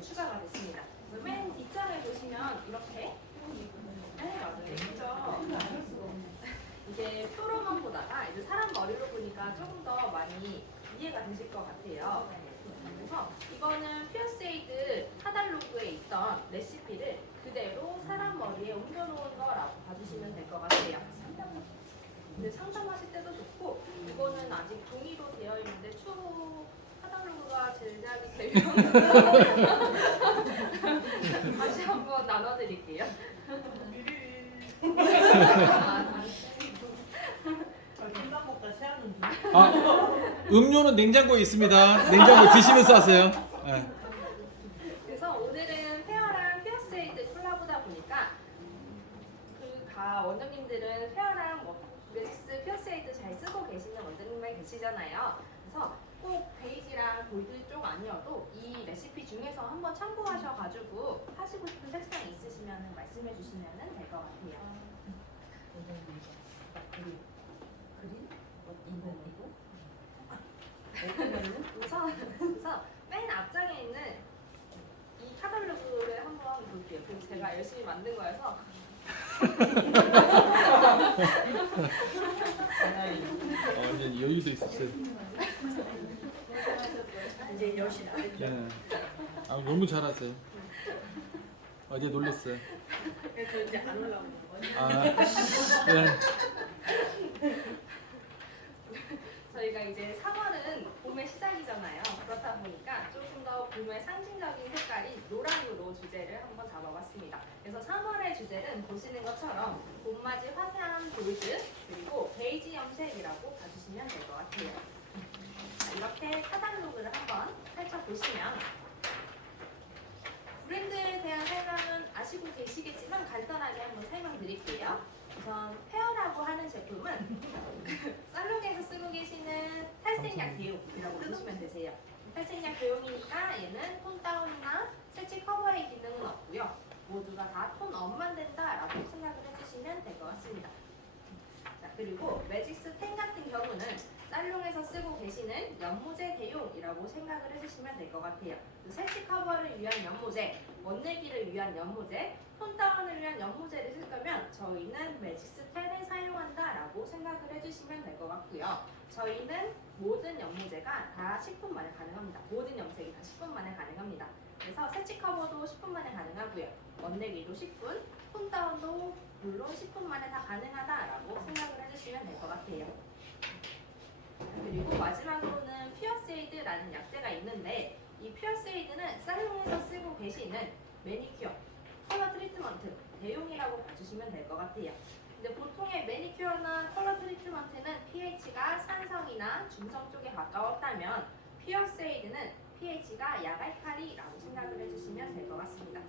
추가가 됐습니다. 그래서 맨 뒷장을 보시면 이렇게 맞아요. 그죠? 이게 표로만 보다가 이제 사람 머리로 보니까 조금 더 많이 이해가 되실 것 같아요. 그래서 이거는 퓨어세이드 카탈로그에 있던 레시피를 그대로 사람 머리에 옮겨놓은 거라고 봐주시면 될 것 같아요. 근데 상담하실 때도 좋고, 이거는 아직 종이로 되어 있는데 추후 카탈로그가 제작이 되면 다시 한번 나눠드릴게요. 음료는 냉장고에 있습니다. 냉장고에 드시면서 하세요. 네. 그래서 오늘은 페어랑 퓨어세이드 콜라보다 보니까 가 원장님들은 페어랑 매직스 퓨어세이드 잘 쓰고 계시는 원장님만 계시잖아요. 그래서 꼭 베이지랑 골드 쪽 아니어도 이 레시피 중에서 한번 참고하셔가지고 하시고 싶은 색상 있으시면 말씀해 주시면 될 것 같아요. 우선 맨 앞장에 있는 이 카탈로그를 한번 볼게요. 그럼 제가 열심히 만든 거여서 완전 여유도 있었어요. 이제 열심히 안 했죠. 네. 너무 잘하세요. 어제 놀랐어요. 그래서 이제 안 올라오는 거예요. 네. 저희가 이제 3월은 봄의 시작이잖아요. 그렇다 보니까 조금 더 봄의 상징적인 색깔인 노랑으로 주제를 한번 잡아봤습니다. 그래서 3월의 주제는 보시는 것처럼 봄맞이 화사한 골드 그리고 베이지 염색이라고 봐주시면 될 것 같아요. 이렇게 카탈로그를 한번 펼쳐보시면 브랜드에 대한 설명은 아시고 계시겠지만 간단하게 한번 설명드릴게요. 우선 페어라고 하는 제품은 살롱에서 쓰고 계시는 탈색약 대용이라고 보시면 되세요. 탈색약 대용이니까 얘는 톤 다운이나 색칠 커버의 기능은 없고요. 모두가 다 톤 업만 된다라고 생각을 해주시면 될 것 같습니다. 자, 그리고 매직스 10 같은 경우는 살롱에서 쓰고 계시는 연모제 대용이라고 생각을 해주시면 될 것 같아요. 색칠 커버를 위한 연모제, 원내기를 위한 연모제, 톤 다운을 위한 연모제를 쓸 거면 저희는 매직스 10을 사용한다라고 생각을 해주시면 될 것 같고요. 저희는 모든 연모제가 다 10분 만에 가능합니다. 모든 염색이 다 10분 만에 가능합니다. 그래서 색칠 커버도 10분 만에 가능하고요. 원내기도 10분, 톤 다운도 물론 10분 만에 다 가능하다라고 생각을 해주시면 될 것 같아요. 그리고 마지막으로는 퓨어세이드라는 약재가 있는데 이 퓨어세이드는 살롱에서 쓰고 계시는 매니큐어, 컬러 트리트먼트 대용이라고 봐주시면 될 것 같아요. 근데 보통의 매니큐어나 컬러 트리트먼트는 pH가 산성이나 중성 쪽에 가까웠다면 퓨어세이드는 pH가 약알칼리라고 생각을 해주시면 될 것 같습니다.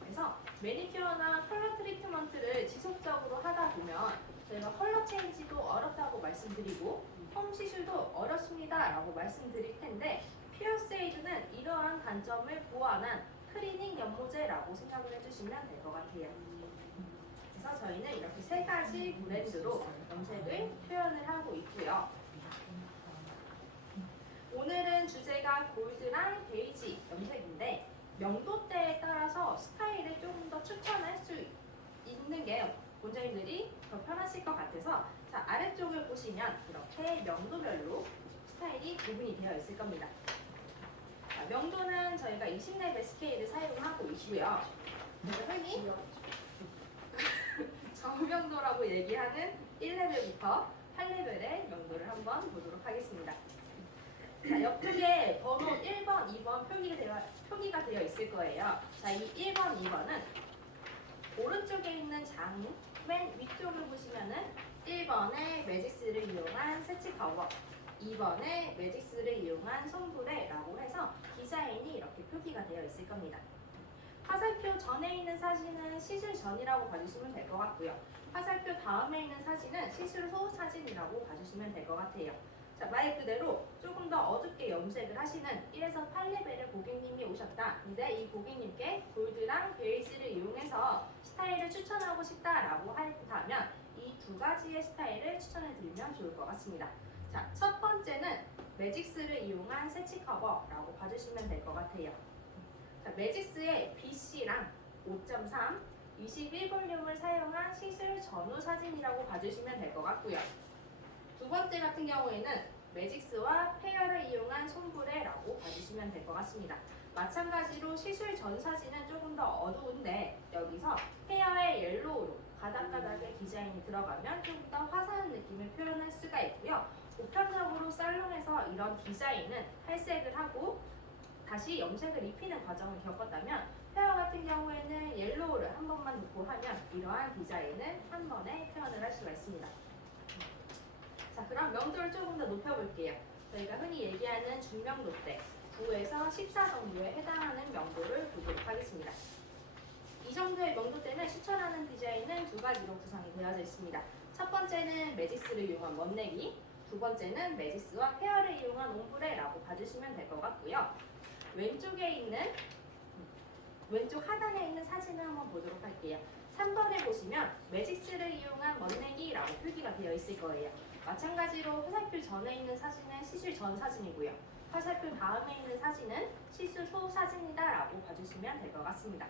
그래서 매니큐어나 컬러 트리트먼트를 지속적으로 하다 보면 저희가 컬러 체인지도 어렵다고 말씀드리고 홈 시술도 어렵습니다 라고 말씀드릴 텐데 퓨어세이드는 이러한 단점을 보완한 클리닝 연모제라고 생각을 해주시면 될 것 같아요. 그래서 저희는 이렇게 세 가지 브랜드로 염색을 표현을 하고 있고요. 오늘은 주제가 골드랑 베이지 염색인데 명도대에 따라서 스타일을 조금 더 추천할 수 있는 게 원장님들이 더 편하실 것 같아서 자, 아래쪽을 보시면 이렇게 명도별로 스타일이 구분이 되어 있을 겁니다. 자, 명도는 저희가 20레벨 스케일을 사용하고 있고요. 흔히 저명도라고 얘기하는 1레벨부터 8레벨의 명도를 한번 보도록 하겠습니다. 자, 옆쪽에 번호 1번, 2번 표기가 되어 있을 거예요. 자, 이 1번, 2번은 오른쪽에 있는 장 맨 위쪽을 보시면은 1번에 매직스를 이용한 색칠 커버, 2번에 매직스를 이용한 손브레라고 해서 디자인이 이렇게 표기가 되어 있을 겁니다. 화살표 전에 있는 사진은 시술 전이라고 봐주시면 될 것 같고요. 화살표 다음에 있는 사진은 시술 후 사진이라고 봐주시면 될 것 같아요. 자, 말 그대로 조금 더 어둡게 염색을 하시는 1에서 8레벨의 고객님이 오셨다. 근데 이 고객님께 골드랑 베이지를 이용해서 스타일을 추천하고 싶다라고 한다면 이 두 가지의 스타일을 추천해 드리면 좋을 것 같습니다. 자, 첫 번째는 매직스를 이용한 색칠 커버라고 봐주시면 될 것 같아요. 자, 매직스의 BC랑 5.3 21볼륨을 사용한 시술 전후 사진이라고 봐주시면 될 것 같고요. 두 번째 같은 경우에는 매직스와 페어를 이용한 솜브레라고 봐주시면 될 것 같습니다. 마찬가지로 시술 전 사진은 조금 더 어두운데 여기서 페어의 옐로우로 가닥가닥의 디자인이 들어가면 조금 더 화사한 느낌을 표현할 수가 있고요. 보편적으로 살롱에서 이런 디자인은 탈색을 하고 다시 염색을 입히는 과정을 겪었다면 페어 같은 경우에는 옐로우를 한 번만 넣고 하면 이러한 디자인을 한 번에 표현을 할 수가 있습니다. 자, 그럼 명도를 조금 더 높여볼게요. 저희가 흔히 얘기하는 중명도대 9에서 14 정도에 해당하는 명도를 보도록 하겠습니다. 이 정도의 명도대는 추천하는 디자인은 두 가지로 구성이 되어져 있습니다. 첫 번째는 매직스를 이용한 멋내기, 두 번째는 매직스와 페어를 이용한 옴브레라고 봐주시면 될 것 같고요. 왼쪽 하단에 있는 사진을 한번 보도록 할게요. 3번에 보시면 매직스를 이용한 멋내기라고 표기가 되어 있을 거예요. 마찬가지로 화살표 전에 있는 사진은 시술 전 사진이고요. 화살표 다음에 있는 사진은 시술 후 사진이다 라고 봐주시면 될 것 같습니다.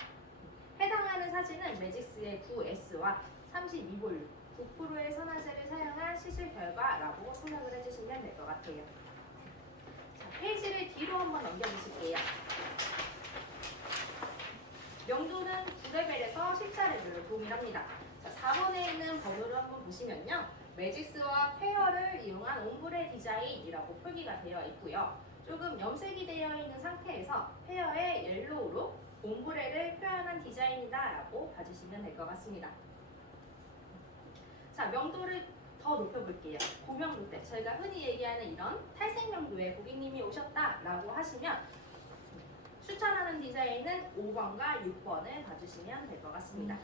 해당하는 사진은 매직스의 9S와 32볼륨 9%의 선화제를 사용한 시술 결과라고 생각을 해주시면 될 것 같아요. 자, 페이지를 뒤로 한번 넘겨주실게요. 명도는 9레벨에서 14레벨로 동일합니다. 자, 4번에 있는 번호를 한번 보시면요. 매직스와 페어를 이용한 옴브레 디자인이라고 표기가 되어 있고요. 조금 염색이 되어 있는 상태에서 페어의 옐로우로 옴브레를 표현한 디자인이다 라고 봐주시면 될 것 같습니다. 자, 명도를 더 높여볼게요. 고명도 때 저희가 흔히 얘기하는 이런 탈색 명도에 고객님이 오셨다라고 하시면 추천하는 디자인은 5번과 6번을 봐주시면 될 것 같습니다.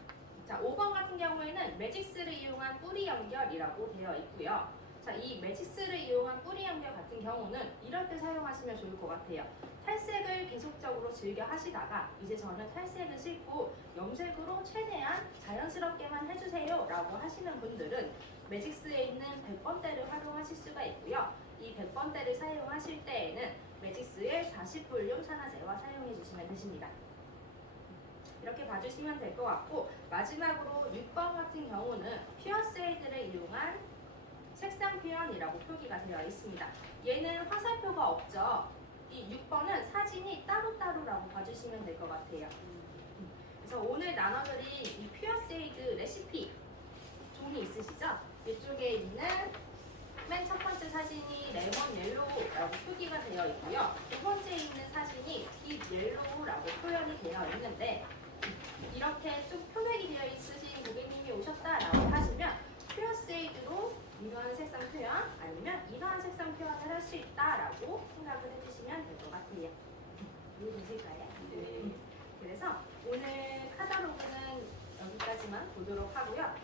자, 5번 같은 경우에는 매직스를 이용한 뿌리 연결이라고 되어 있고요. 자, 이 매직스를 이용한 뿌리 연결 같은 경우는 이럴 때 사용하시면 좋을 것 같아요. 탈색을 계속적으로 즐겨 하시다가 이제 저는 탈색은 싫고 염색으로 최대한 자연스럽게만 해주세요 라고 하시는 분들은 매직스에 있는 100번대를 활용하실 수가 있고요. 이 100번대를 사용하실 때에는 매직스의 40볼륨 산화제와 사용해 주시면 되십니다. 이렇게 봐주시면 될 것 같고, 마지막으로 6번 같은 경우는 퓨어세이드를 이용한 색상 표현이라고 표기가 되어 있습니다. 얘는 화살표가 없죠. 이 6번은 사진이 따로따로라고 봐주시면 될 것 같아요. 그래서 오늘 나눠드린 이 퓨어세이드 레시피 종이 있으시죠? 이쪽에 있는 맨 첫 번째 사진이 레몬 옐로우라고 표기가 되어 있고요. 두 번째에 있는 사진이 딥 옐로우라고 표현이 되어 있는데 이렇게 좀 표백이 되어 있으신 고객님이 오셨다라고 하시면 퓨어세이드로 이러한 색상 표현 아니면 이러한 색상 표현을 할 수 있다라고 생각을 해주시면 될 것 같아요. 이해되실까요? 네. 그래서 오늘 카탈로그는 여기까지만 보도록 하고요.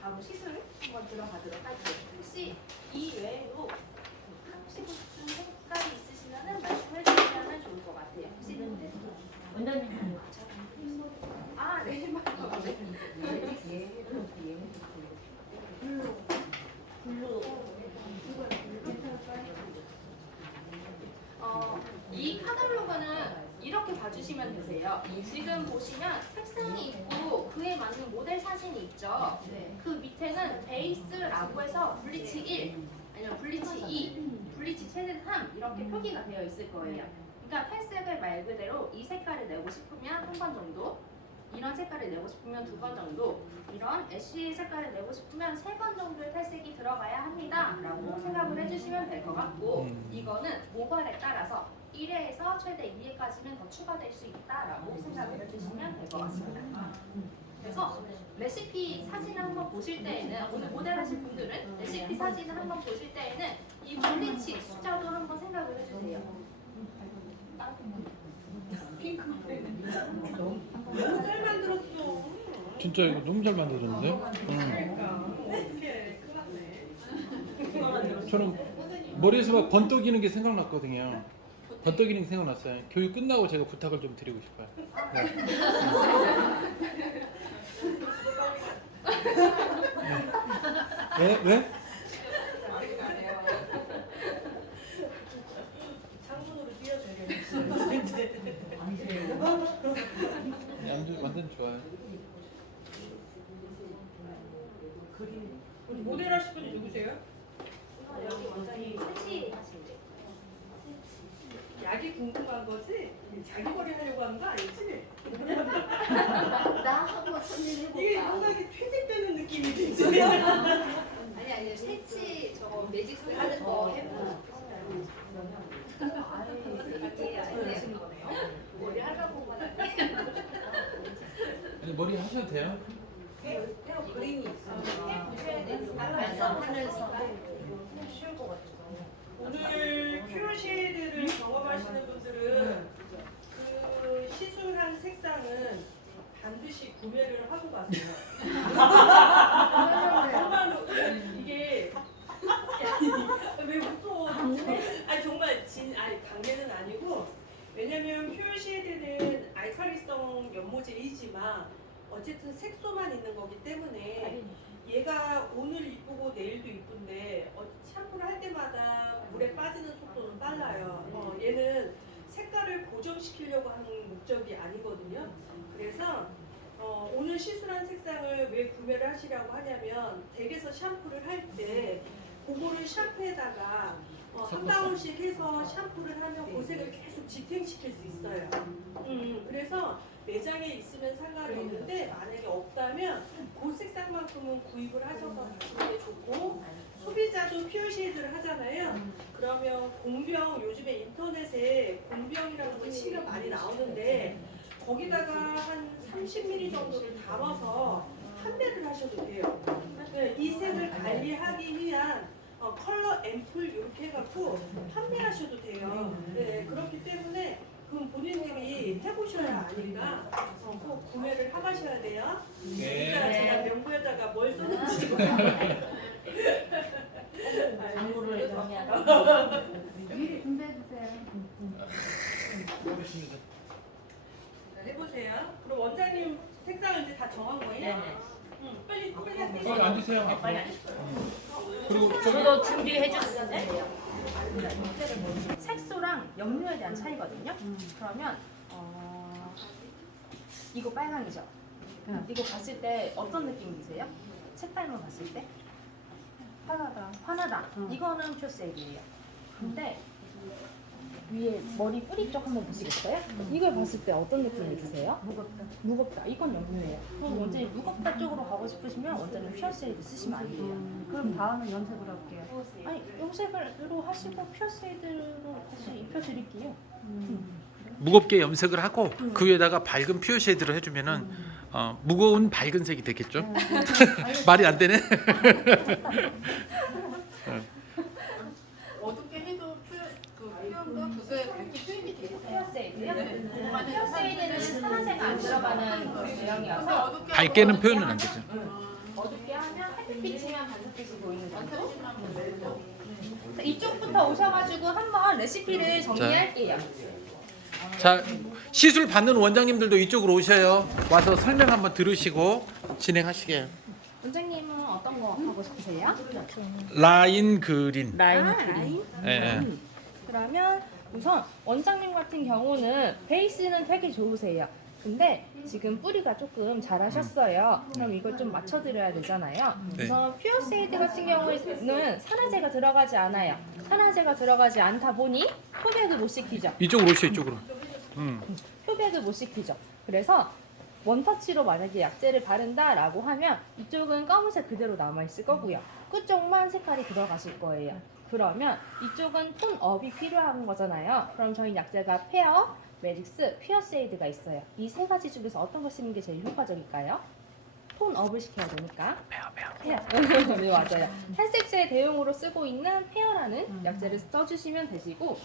바로 시술 한번 들어가도록 할게요. 혹시 이 외에도 하고 싶은 색깔이 있으시면 말씀해 주시면 좋을 것 같아요. 혹시 원장님 아, 네, 맞아요. 이 카탈로그는 이렇게 봐주시면 되세요. 지금 보시면 색상이 있고 그에 맞는 모델 사진이 있죠. 그 밑에는 베이스라고 해서 블리치 1, 아니면 블리치 2, 블리치 최대 3 이렇게 표기가 되어 있을 거예요. 그러니까 탈색을 말 그대로 이 색깔을 내고 싶으면 한 번 정도, 이런 색깔을 내고 싶으면 2번 정도, 이런 애쉬 색깔을 내고 싶으면 3번 정도의 탈색이 들어가야 합니다 라고 생각을 해주시면 될 것 같고, 이거는 모발에 따라서 1회에서 최대 2회까지는 더 추가될 수 있다라고 생각을 해주시면 될 것 같습니다. 그래서 레시피 사진을 한번 보실 때에는, 오늘 모델 하실 분들은 레시피 사진을 한번 보실 때에는 이 블리치 숫자도 한번 생각을 해주세요. 너무 잘 만들었어. 진짜 이거 너무 잘 만들었는데? 어떻게 큰일 저는 머리에서 막 번뜩이는 게 생각났거든요. 번뜩이는 게 생각났어요. 교육 끝나고 제가 부탁을 좀 드리고 싶어요. 네. 왜? 창문으로 뛰어줘야겠어. 이제. 모델 하실 분이 누구세요? 여기 원장님 설치 하실래요? 약이 궁금한 거지? 자기 머리 하려고 하는 거 아니지? 나 한번 손님 이게 해볼까? 생각이 퇴색되는 느낌이 들지? 아니 설치 저거 매직스 하는 거 해보고 이게 안 되시는 거네요. 머리 하려고 하는 아니, 머리 하셔도 돼요? 헤어 그림이 있어요. 완성하면서 쉬울 것 같아서. 오늘 퓨어쉐이드를 경험하시는 분들은 그 시술한 색상은 반드시 구매를 하고 가세요. 정말로 이게 왜 웃어? 아니 정말 아니 강매는 아니고 왜냐면 퓨어쉐이드는 알칼리성 연모제이지만 어쨌든 색소만 있는 거기 때문에 얘가 오늘 이쁘고 내일도 이쁜데 샴푸를 할 때마다 물에 빠지는 속도는 빨라요. 얘는 색깔을 고정시키려고 하는 목적이 아니거든요. 그래서 오늘 시술한 색상을 왜 구매를 하시라고 하냐면 댁에서 샴푸를 할 때 그거를 샴푸에다가 한 방울씩 해서 샴푸를 하면 그 색을 계속 지탱시킬 수 있어요. 그래서 매장에 있으면 상관이 없는데 만약에 없다면 그 색상만큼은 구입을 하셔서 하시는 게 좋고 소비자도 퓨어쉐이드를 하잖아요. 그러면 공병 요즘에 인터넷에 공병이라는 거 치면 많이 나오는데 거기다가 한 30ml 정도를 담아서 판매를 하셔도 돼요. 네, 이 색을 관리하기 위한 컬러 앰플 이렇게 해갖고 판매하셔도 돼요. 네, 그렇기 때문에 그럼 본인들이 해보셔야 아니까 꼭 구매를 하셔야 돼요. 이따가 제가 명부에다가 뭘 써놓을지 광고를 정리하고 미리 준비해주세요. 해보세요. 그럼 원장님 색상은 이제 다 정한 거예요? 네네. 빨리 빨리 하세요. 앉으세요. 빨리 그리고 저기 저도 준비해 주세요. 색소랑 염료에 대한 차이거든요. 그러면 이거 빨강이죠. 이거 봤을 때 어떤 느낌 드세요? 색깔만 봤을 때? 환하다. 이거는 퓨어세이드예요. 근데 위에 머리 뿌리 쪽 한번 보시겠어요? 이걸 봤을 때 어떤 느낌이 드세요? 무겁다. 이건 염료예요. 그럼 원장님 무겁다 쪽으로 가고 싶으시면 원장님 퓨어세이드 쓰시면 안 돼요. 그럼 다음은 염색으로 할게요. 아니 염색으로 하시고 퓨어세이드로 다시 입혀드릴게요. 무겁게 염색을 하고 그 위에다가 밝은 퓨어 쉐이드를 해주면은 무거운 밝은 색이 되겠죠? 말이 안 되네. 어둡게 해도 피어가 그게 밝게 표현이 돼요. 퓨어세이드요? 퓨어세이드는 파란색 안 들어가는 그 제형이어서 밝게는 표현은 안 되죠. 어둡게 하면 햇빛이면 반짝빛이 보이는 정도? 이쪽부터 오셔가지고 한번 레시피를 정리할게요. 자, 시술 받는 원장님들도 이쪽으로 오셔요. 와서 설명 한번 들으시고 진행하시게요. 원장님은 어떤 거 하고 싶으세요? 라인 그린. 라인. 예, 예. 그러면 우선 원장님 같은 경우는 베이스는 되게 좋으세요. 근데 지금 뿌리가 조금 잘하셨어요. 그럼 이걸 좀 맞춰드려야 되잖아요. 네. 우선 퓨어세이드 같은 경우는 산화제가 들어가지 않아요. 산화제가 들어가지 않다 보니 표백을 못 시키죠. 이쪽으로 오시죠, 이쪽으로. 표백을 못 시키죠. 그래서 원터치로 만약에 약제를 바른다라고 하면 이쪽은 검은색 그대로 남아있을 거고요. 끝쪽만 색깔이 들어가실 거예요. 그러면 이쪽은 톤업이 필요한 거잖아요. 그럼 저희 약제가 페어, 매직스, 퓨어세이드가 있어요. 이 세 가지 중에서 어떤 거 쓰는 게 제일 효과적일까요? 톤업을 시켜야 되니까 페어. 네, 맞아요. 탈색제 대용으로 쓰고 있는 페어라는 약제를 써주시면 되시고,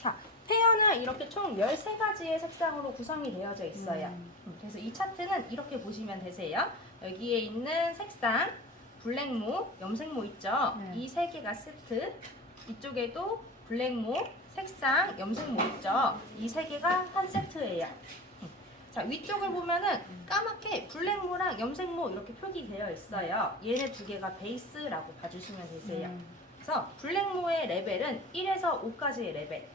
자, 페어는 이렇게 총 13가지의 색상으로 구성이 되어져 있어요. 그래서 이 차트는 이렇게 보시면 되세요. 여기에 있는 색상, 블랙모, 염색모 있죠? 네. 이 세 개가 세트. 이쪽에도 블랙모, 색상, 염색모 있죠? 이 세 개가 한 세트예요. 자, 위쪽을 보면은 까맣게 블랙모랑 염색모 이렇게 표기되어 있어요. 얘네 두 개가 베이스라고 봐주시면 되세요. 그래서 블랙모의 레벨은 1에서 5까지의 레벨,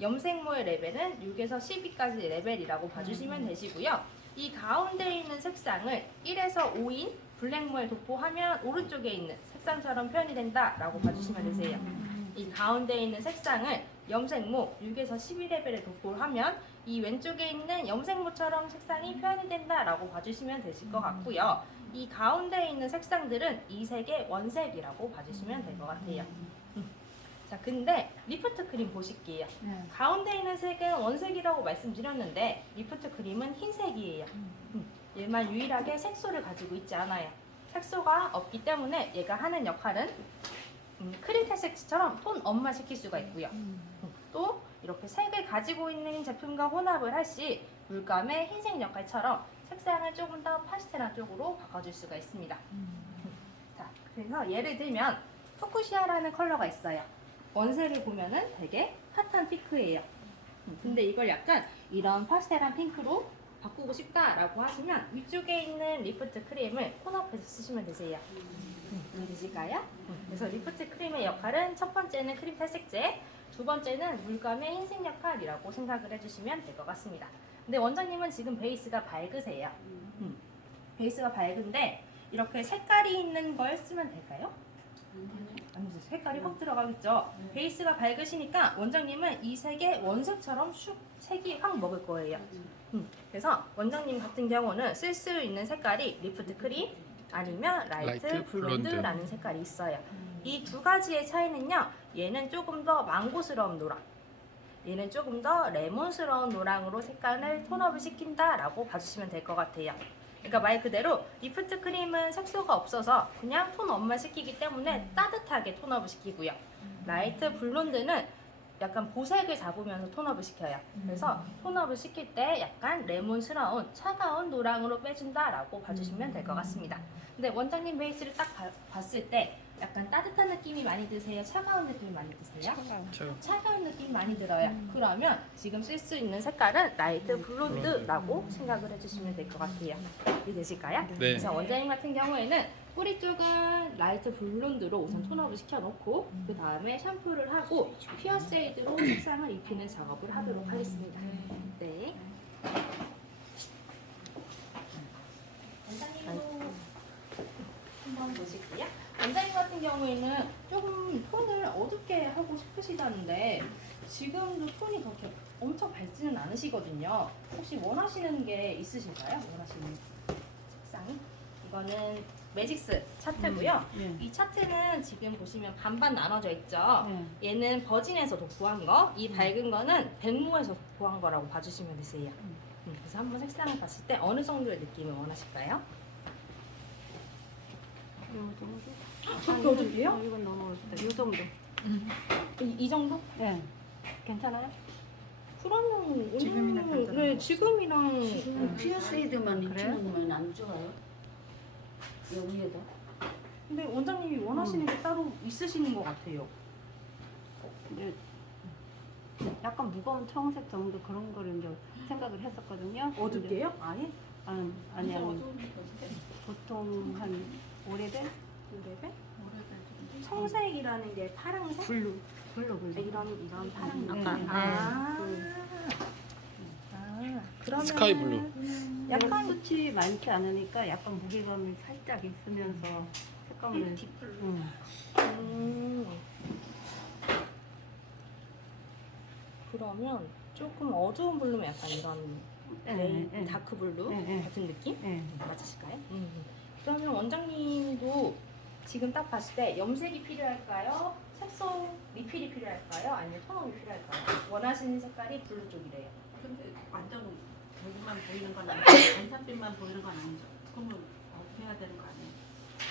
염색모의 레벨은 6에서 12까지의 레벨이라고 봐주시면 되시고요. 이 가운데 있는 색상을 1에서 5인 블랙무에 도포하면 오른쪽에 있는 색상처럼 표현이 된다라고 봐주시면 되세요. 이 가운데 있는 색상을 염색모 6에서 12레벨에 도포를 하면 이 왼쪽에 있는 염색모처럼 색상이 표현이 된다라고 봐주시면 되실 것 같고요. 이 가운데 있는 색상들은 이 색의 원색이라고 봐주시면 될 것 같아요. 자, 근데 리프트 크림 보실게요. 가운데 있는 색은 원색이라고 말씀드렸는데 리프트 크림은 흰색이에요. 얘만 유일하게 색소를 가지고 있지 않아요. 색소가 없기 때문에 얘가 하는 역할은 크림 탈색처럼 톤 업만 시킬 수가 있고요. 또 이렇게 색을 가지고 있는 제품과 혼합을 할 시 물감의 흰색 역할처럼 색상을 조금 더 파스텔한 쪽으로 바꿔줄 수가 있습니다. 자, 그래서 예를 들면 푸쿠시아라는 컬러가 있어요. 원색을 보면은 되게 핫한 핑크예요. 근데 이걸 약간 이런 파스텔한 핑크로 바꾸고 싶다라고 하시면 위쪽에 있는 리프트 크림을 혼합해서 쓰시면 되세요. 이해되실까요? 그래서 리프트 크림의 역할은 첫 번째는 크림 탈색제, 두 번째는 물감의 흰색 역할이라고 생각을 해주시면 될 것 같습니다. 근데 원장님은 지금 베이스가 밝으세요. 베이스가 밝은데 이렇게 색깔이 있는 걸 쓰면 될까요? 아니죠. 색깔이 확 들어가겠죠. 베이스가 밝으시니까 원장님은 이 색의 원색처럼 슉 색이 확 먹을 거예요. 그래서 원장님 같은 경우는 쓸 수 있는 색깔이 리프트 크림 아니면 라이트 라이트 블론드라는 색깔이 있어요. 이 두 가지의 차이는요. 얘는 조금 더 망고스러운 노랑, 얘는 조금 더 레몬스러운 노랑으로 색깔을 톤업을 시킨다라고 봐주시면 될 것 같아요. 그러니까 말 그대로 리프트 크림은 색소가 없어서 그냥 톤업만 시키기 때문에 따뜻하게 톤업을 시키고요. 라이트 블론드는 약간 보색을 잡으면서 톤업을 시켜요. 그래서 톤업을 시킬 때 약간 레몬스러운 차가운 노랑으로 빼준다라고 봐주시면 될 것 같습니다. 근데 원장님 베이스를 딱 봤을 때 약간 따뜻한 느낌이 많이 드세요? 차가운 느낌이 많이 드세요? 차가운 느낌이 많이 들어요. 그러면 지금 쓸 수 있는 색깔은 라이트 블론드라고 생각을 해주시면 될 것 같아요. 이해되실까요? 네. 그래서 원장님 같은 경우에는 뿌리 쪽은 라이트 블론드로 우선 톤업을 시켜놓고 그 다음에 샴푸를 하고 퓨어 세이드로 색상을 입히는 작업을 하도록 하겠습니다. 네. 원장님도 한번 보실게요. 원장님 같은 경우에는 조금 톤을 어둡게 하고 싶으시다는데 지금도 톤이 그렇게 엄청 밝지는 않으시거든요. 혹시 원하시는 게 있으실까요? 원하시는 색상이? 이거는 매직스 차트고요. 이 차트는 지금 보시면 반반 나눠져 있죠. 얘는 버진에서 도포한 거, 이 밝은 거는 백무에서 도포한 거라고 봐주시면 되세요. 그래서 한번 색상을 봤을 때 어느 정도의 느낌을 원하실까요? 그렇게 어둡게요? 이건 너무 어둡다. 이 정도. 이 정도? 네. 괜찮아요? 그러면 지금이랑 간단한 네, 거. 지금이랑 지금 피어세이드만 그래요? 입히면 안 좋아요? 여기에다? 근데 원장님이 원하시는 게 따로 있으시는 것 같아요. 이제 약간 무거운 청색 정도 그런 거를 이제 생각을 했었거든요. 어둡게요? 아예? 아니 보통 한 오래된 레벨? 청색이라는 게 파란색? 블루. 이런 파란색. 네, 그러면 스카이 블루. 약간 숱이 많지 않으니까 약간 무게감이 살짝 있으면서 색감을 그러면 조금 어두운 블루면 약간 이런 다크 블루 같은 느낌? 맞으실까요? 그러면 원장님도 지금 딱 봤을 때 염색이 필요할까요? 색소 리필이 필요할까요? 아니면 톤업이 필요할까요? 원하시는 색깔이 블루 쪽이래요. 근데 완전 저기만 보이는 건 아니죠. 반사빛만 보이는 건 아니죠. 그러면 어떻게 해야 되는 거 아니에요?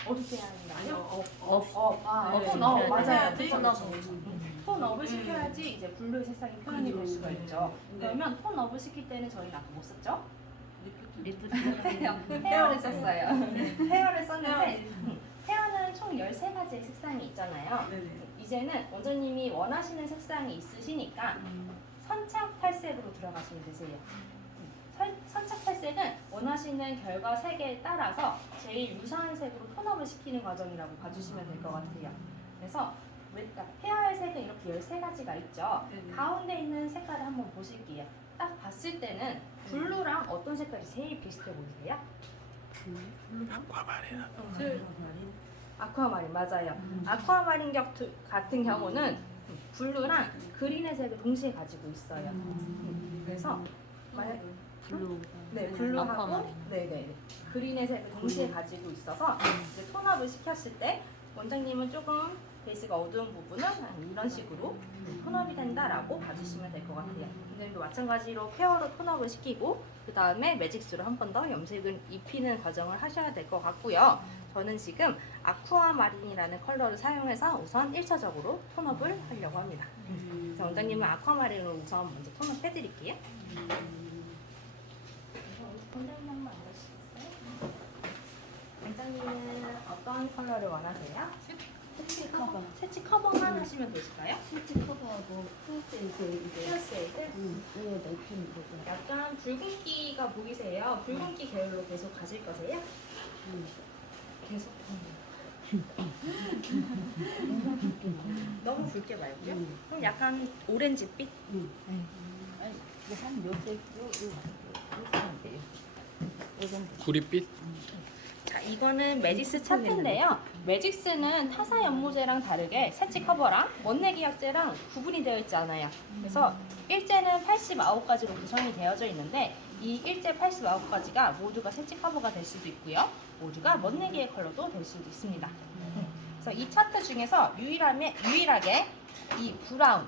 어둡게 하는 거 아니요? 네. 톤업 맞아요. 네. 톤업을 시켜야지 이제 블루의 색상이 표현이 될 수가 있죠. 네. 그러면 톤업을 시킬 때는 저희는 아까 뭐 썼죠? 리프트. 헤어를 썼어요. 헤어를 썼는데 헤어는 총 13가지의 색상이 있잖아요. 네네. 이제는 원장님이 원하시는 색상이 있으시니까 선착 탈색으로 들어가시면 되세요. 선착 탈색은 원하시는 결과 색에 따라서 제일 유사한 색으로 톤업을 시키는 과정이라고 봐주시면 될 것 같아요. 그래서 헤어의 색은 이렇게 13가지가 있죠. 네네. 가운데 있는 색깔을 한번 보실게요. 딱 봤을 때는 블루랑 어떤 색깔이 제일 비슷해 보이세요? 아쿠아마린. 아쿠아마린 맞아요. 아쿠아마린 같은 경우는 블루랑 그린의 색을 동시에 가지고 있어요. 그래서 만약 네 블루하고 네네 그린의 색을 동시에 가지고 있어서 이제 톤업을 시켰을 때 원장님은 조금 베이스가 어두운 부분은 이런 식으로 톤업이 된다라고 봐주시면 될 것 같아요. 원장님도 마찬가지로 페어로 톤업을 시키고 그 다음에 매직스로 한 번 더 염색을 입히는 과정을 하셔야 될 것 같고요. 저는 지금 아쿠아마린이라는 컬러를 사용해서 우선 1차적으로 톤업을 하려고 합니다. 자, 원장님은 아쿠아마린으로 우선 먼저 톤업 해드릴게요. 원장님 한번 알려주시겠어요? 원장님은 어떤 컬러를 원하세요? 색칠 커버. 채치 커버만 하시면 되실까요? 색칠 커버하고 플러스 이제 헤어세이드? 위에 넓힌 거고. 약간 붉은기가 보이세요? 붉은기 계열로 계속 가실 거세요? 계속? 너무 붉게 말고요? 그럼 약간 오렌지빛? 아니 이게 한 요새 요새면 돼요. 요 정도. 구릿빛? 자, 이거는 매직스 차트인데요. 매직스는 타사 연모제랑 다르게 새치 커버랑 원내기 약제랑 구분이 되어 있지 않아요. 그래서 일제는 89가지로 구성이 되어져 있는데 이 일제 89가지가 모두가 새치 커버가 될 수도 있고요. 모두가 원내기의 컬러도 될 수도 있습니다. 그래서 이 차트 중에서 유일하게 이 브라운,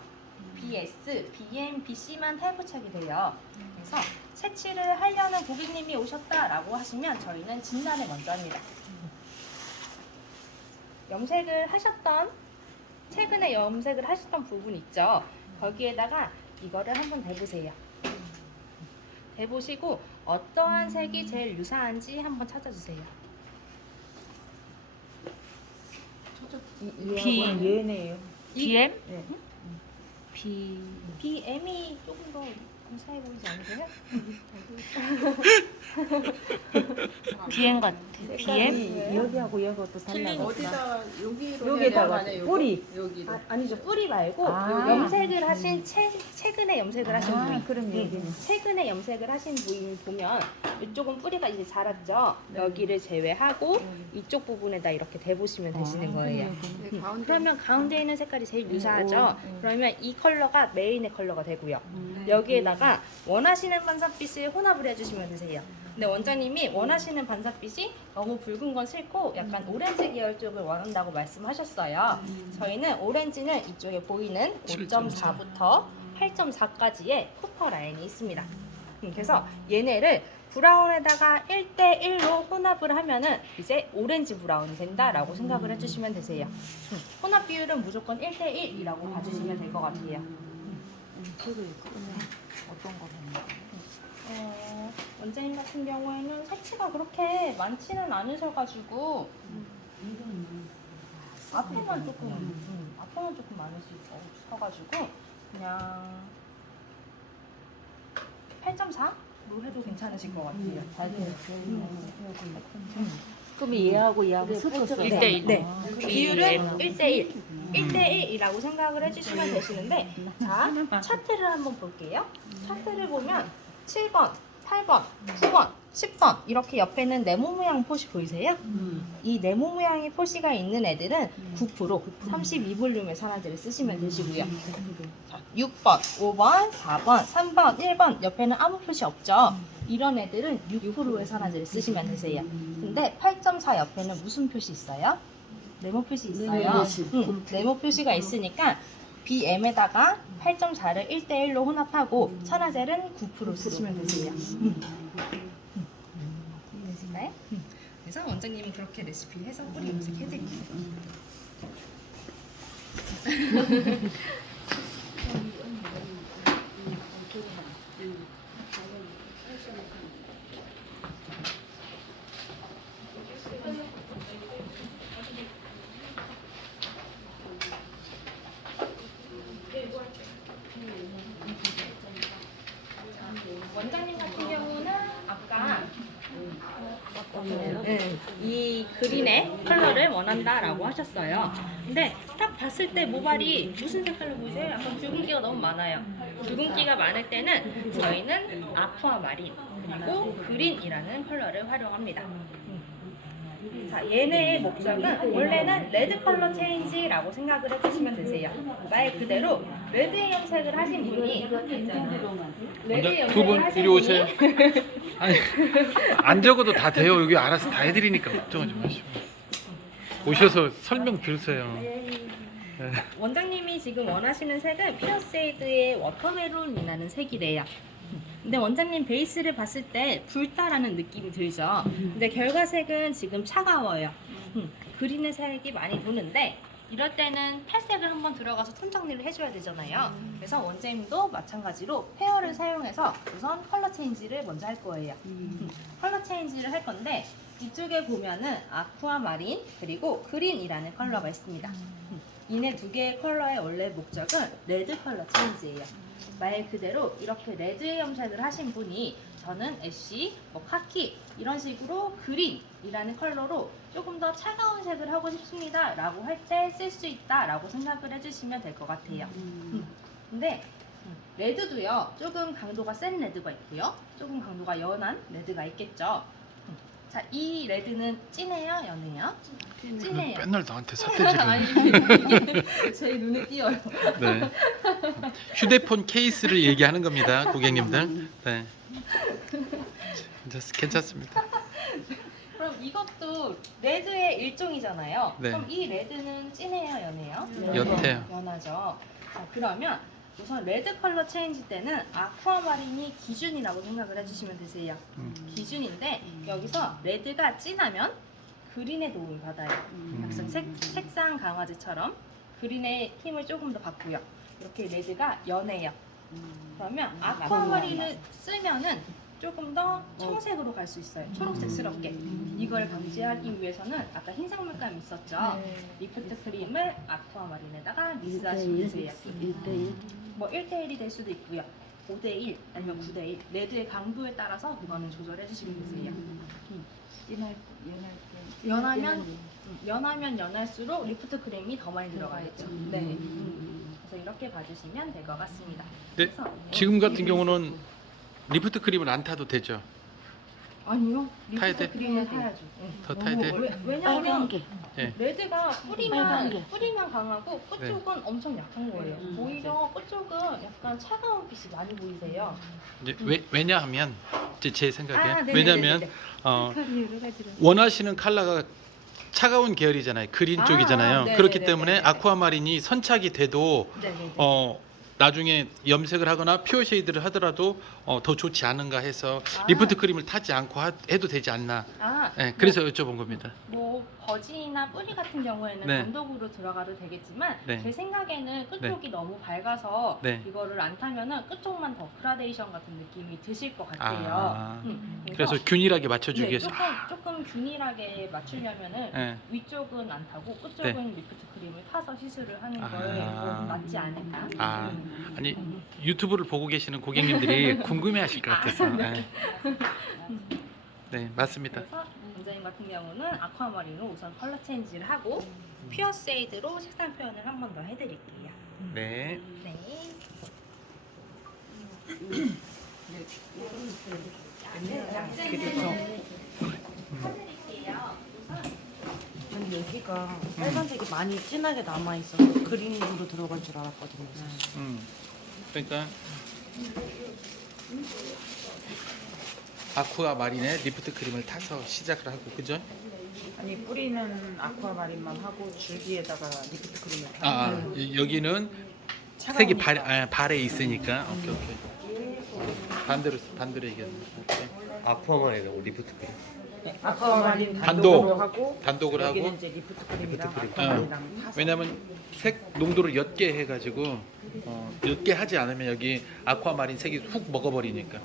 BS, BM, BC만 탈부착이 돼요. 그래서 채취를 하려는 고객님이 오셨다라고 하시면 저희는 진단을 먼저 합니다. 최근에 염색을 하셨던 부분 있죠? 거기에다가 이거를 한번 대보세요. 대보시고 어떠한 색이 제일 유사한지 한번 찾아주세요. 얘네요. BM? 네. BM이 조금 더 유사해 보이지 않으세요? BM 같아. 색깔이 여기하고 여기가 또 달라요. 어디다 여기로 여기다가 뿌리. 여기로. 아니죠. 뿌리 말고 아. 염색을 하신 최근에 염색을 하신 부위. 그럼 여기는. 최근에 염색을 하신 부위 보면 이쪽은 뿌리가 이제 자랐죠. 여기를 제외하고 이쪽 부분에다 이렇게 대보시면 되시는 거예요. 그러면 가운데 있는 색깔이 제일 유사하죠. 그러면 이 컬러가 메인의 컬러가 되고요. 여기에다가 원하시는 반사빛을 혼합을 해주시면 되세요. 근데 원장님이 원하시는 반사빛이 너무 붉은 건 싫고 약간 오렌지 계열 쪽을 원한다고 말씀하셨어요. 저희는 오렌지는 이쪽에 보이는 5.4부터 8.4까지의 쿠퍼 라인이 있습니다. 그래서 얘네를 브라운에다가 1대1로 혼합을 하면은 이제 오렌지 브라운이 된다라고 생각을 해주시면 되세요. 혼합 비율은 무조건 1대1이라고 봐주시면 될 것 같아요. 어떤 거 봤나요? 원장님 같은 경우에는 색치가 그렇게 많지는 않으셔가지고 앞에만 조금 많으셔가지고 그냥 8.4로 해도 괜찮으실 것 같아요. 잘 돼요. 그럼 얘하고 섞었어. 1대1. 네. 비율은 1대1. 1대1이라고 생각을 해주시면 되시는데 자, 차트를 한번 볼게요. 차트를 보면 7번, 8번, 9번, 10번 이렇게 옆에는 네모 모양 표시 보이세요? 이 네모 모양의 표시가 있는 애들은 9%, 32볼륨의 산화제를 쓰시면 되시고요. 자, 6번, 5번, 4번, 3번, 1번 옆에는 아무 표시 없죠? 이런 애들은 6%의 산화제를 쓰시면 되세요. 근데 8.4 옆에는 무슨 표시 있어요? 네모 표시 있어요. 네모 표시가 있으니까 BM에다가 8.4를 1대1로 혼합하고 산화제는 9% 쓰시면 되세요. 되실까요? 그래서 원장님은 그렇게 레시피 해서 뿌리 염색 해드릴게요. 원장님 같은 경우는 아까 이 그린의 컬러를 원한다라고 하셨어요. 근데 딱 봤을 때 모발이 무슨 색깔로 보이세요? 약간 붉은기가 너무 많아요. 붉은기가 많을 때는 저희는 아쿠아마린 그리고 그린이라는 컬러를 활용합니다. 자, 얘네의 목적은 원래는 레드 컬러 체인지라고 생각을 해주시면 되세요. 말 그대로 레드의 염색을 하신 분이 레드의 두 분 염색을 하신 이리 오세요. 분이 아니 안 적어도 다 돼요. 여기 알아서 다 해드리니까 걱정하지 마시고 오셔서 설명 들으세요. 원장님이 지금 원하시는 색은 피어세이드의 워터멜론이라는 색이래요. 근데 원장님 베이스를 봤을 때 붉다라는 느낌이 들죠. 근데 결과색은 지금 차가워요. 그린의 색이 많이 도는데 이럴 때는 탈색을 한번 들어가서 톤 정리를 해줘야 되잖아요. 그래서 원장님도 마찬가지로 페어를 사용해서 우선 컬러 체인지를 먼저 할 거예요. 컬러 체인지를 할 건데 이쪽에 보면은 아쿠아마린 그리고 그린이라는 컬러가 있습니다. 이네 두 개의 컬러의 원래 목적은 레드 컬러 체인지예요. 말 그대로 이렇게 레드 염색을 하신 분이 저는 애쉬, 카키 이런 식으로 그린이라는 컬러로 조금 더 차가운 색을 하고 싶습니다 라고 할 때 쓸 수 있다 라고 생각을 해주시면 될 것 같아요. 근데 레드도요 조금 강도가 센 레드가 있고요 조금 강도가 연한 레드가 있겠죠. 자, 이 레드는 진해요? 연해요? 진해요. 맨날 나한테 삿대질을. 아니, 이게 저희 눈에 띄어요. 네. 휴대폰 케이스를 얘기하는 겁니다, 고객님들. 네. 괜찮습니다. 그럼 이것도 레드의 일종이잖아요. 네. 그럼 이 레드는 진해요, 연해요? 옅해요. 연하죠. 자, 그러면 우선 레드 컬러 체인지 때는 아쿠아마린이 기준이라고 생각을 해주시면 되세요. 기준인데 여기서 레드가 진하면 그린의 도움을 받아요. 약간 색상 강화제처럼 그린의 힘을 조금 더 받고요. 이렇게 레드가 연해요. 그러면 아쿠아마린을 쓰면은 조금 더 청색으로 갈 수 있어요. 초록색스럽게. 이걸 방지하기 위해서는 아까 흰색 물감이 있었죠. 리프트 크림을 아쿠아마린에다가 믹스하시면 되세요. 1대1. 뭐 1대1이 될 수도 있고요. 5대1 아니면 9대1 레드의 강도에 따라서 그거는 조절해 주시면 되세요. 연하면 연할수록 리프트 크림이 더 많이 들어가겠죠. 네. 그래서 이렇게 봐주시면 될 것 같습니다. 네. 그래서 지금 같은 경우는 리프트 크림을 안 타도 되죠. 아니요. 타야 리프트 돼? 크림을 타야죠. 더 타야 돼. 왜냐하면 빨간 게. 네. 레드가 빨간 게. 뿌리만 강하고 끝 쪽은 엄청 약한 거예요. 오히려 끝 쪽은 약간 차가운 빛이 많이 보이세요. 이제 왜냐하면 이제 제 생각에 네네네네네. 왜냐하면 원하시는 컬러가 차가운 계열이잖아요. 그린 쪽이잖아요. 네네네네네. 그렇기 때문에 아쿠아마린이 선착이 돼도 네네네. 나중에 염색을 하거나 퓨어 쉐이드를 하더라도 더 좋지 않은가 해서 리프트 크림을 타지 않고 해도 되지 않나. 네, 그래서 여쭤본 겁니다. 뭐 버진이나 뿌리 같은 경우에는 네. 단독으로 들어가도 되겠지만 네. 제 생각에는 끝쪽이 너무 밝아서 네. 이거를 안 타면은 끝쪽만 더 그라데이션 같은 느낌이 드실 것 같아요. 그래서 균일하게 맞춰주기 네, 위해서. 조금 균일하게 맞추려면은 네. 위쪽은 안 타고 끝쪽은 리프트 크림을 타서 시술을 하는 걸 맞지 않을까? 아니 유튜브를 보고 계시는 고객님들이 궁금해하실 것 같아서. 네. 네, 맞습니다. 그래서 원장님 같은 경우는 아쿠아마린으로 우선 컬러 체인지를 하고 퓨어 쉐이드로 색상 표현을 한 번 더 해드릴게요. 네. 네. 해드릴게요. 아니 여기가 빨간색이 많이 진하게 남아 있어서 그린으로 들어갈 줄 알았거든요. 그러니까 아쿠아마린에 리프트 크림을 타서 시작을 하고 그죠? 아니 뿌리는 아쿠아마린만 하고 줄기에다가 리프트 크림을 타. 여기는 색이 발에 있으니까 오케이. 반대로 얘기했네. 오케이. 아쿠아마린하고 리프트 크림. 아쿠아마린 단독. 단독으로 하고 단독을 여기는 하고 이제 리프트 크림이랑 리프트 크림. 아쿠아마린이랑 타서. 왜냐면 색 농도를 옅게 해가지고 옅게 하지 않으면 여기 아쿠아마린 색이 훅 먹어버리니까.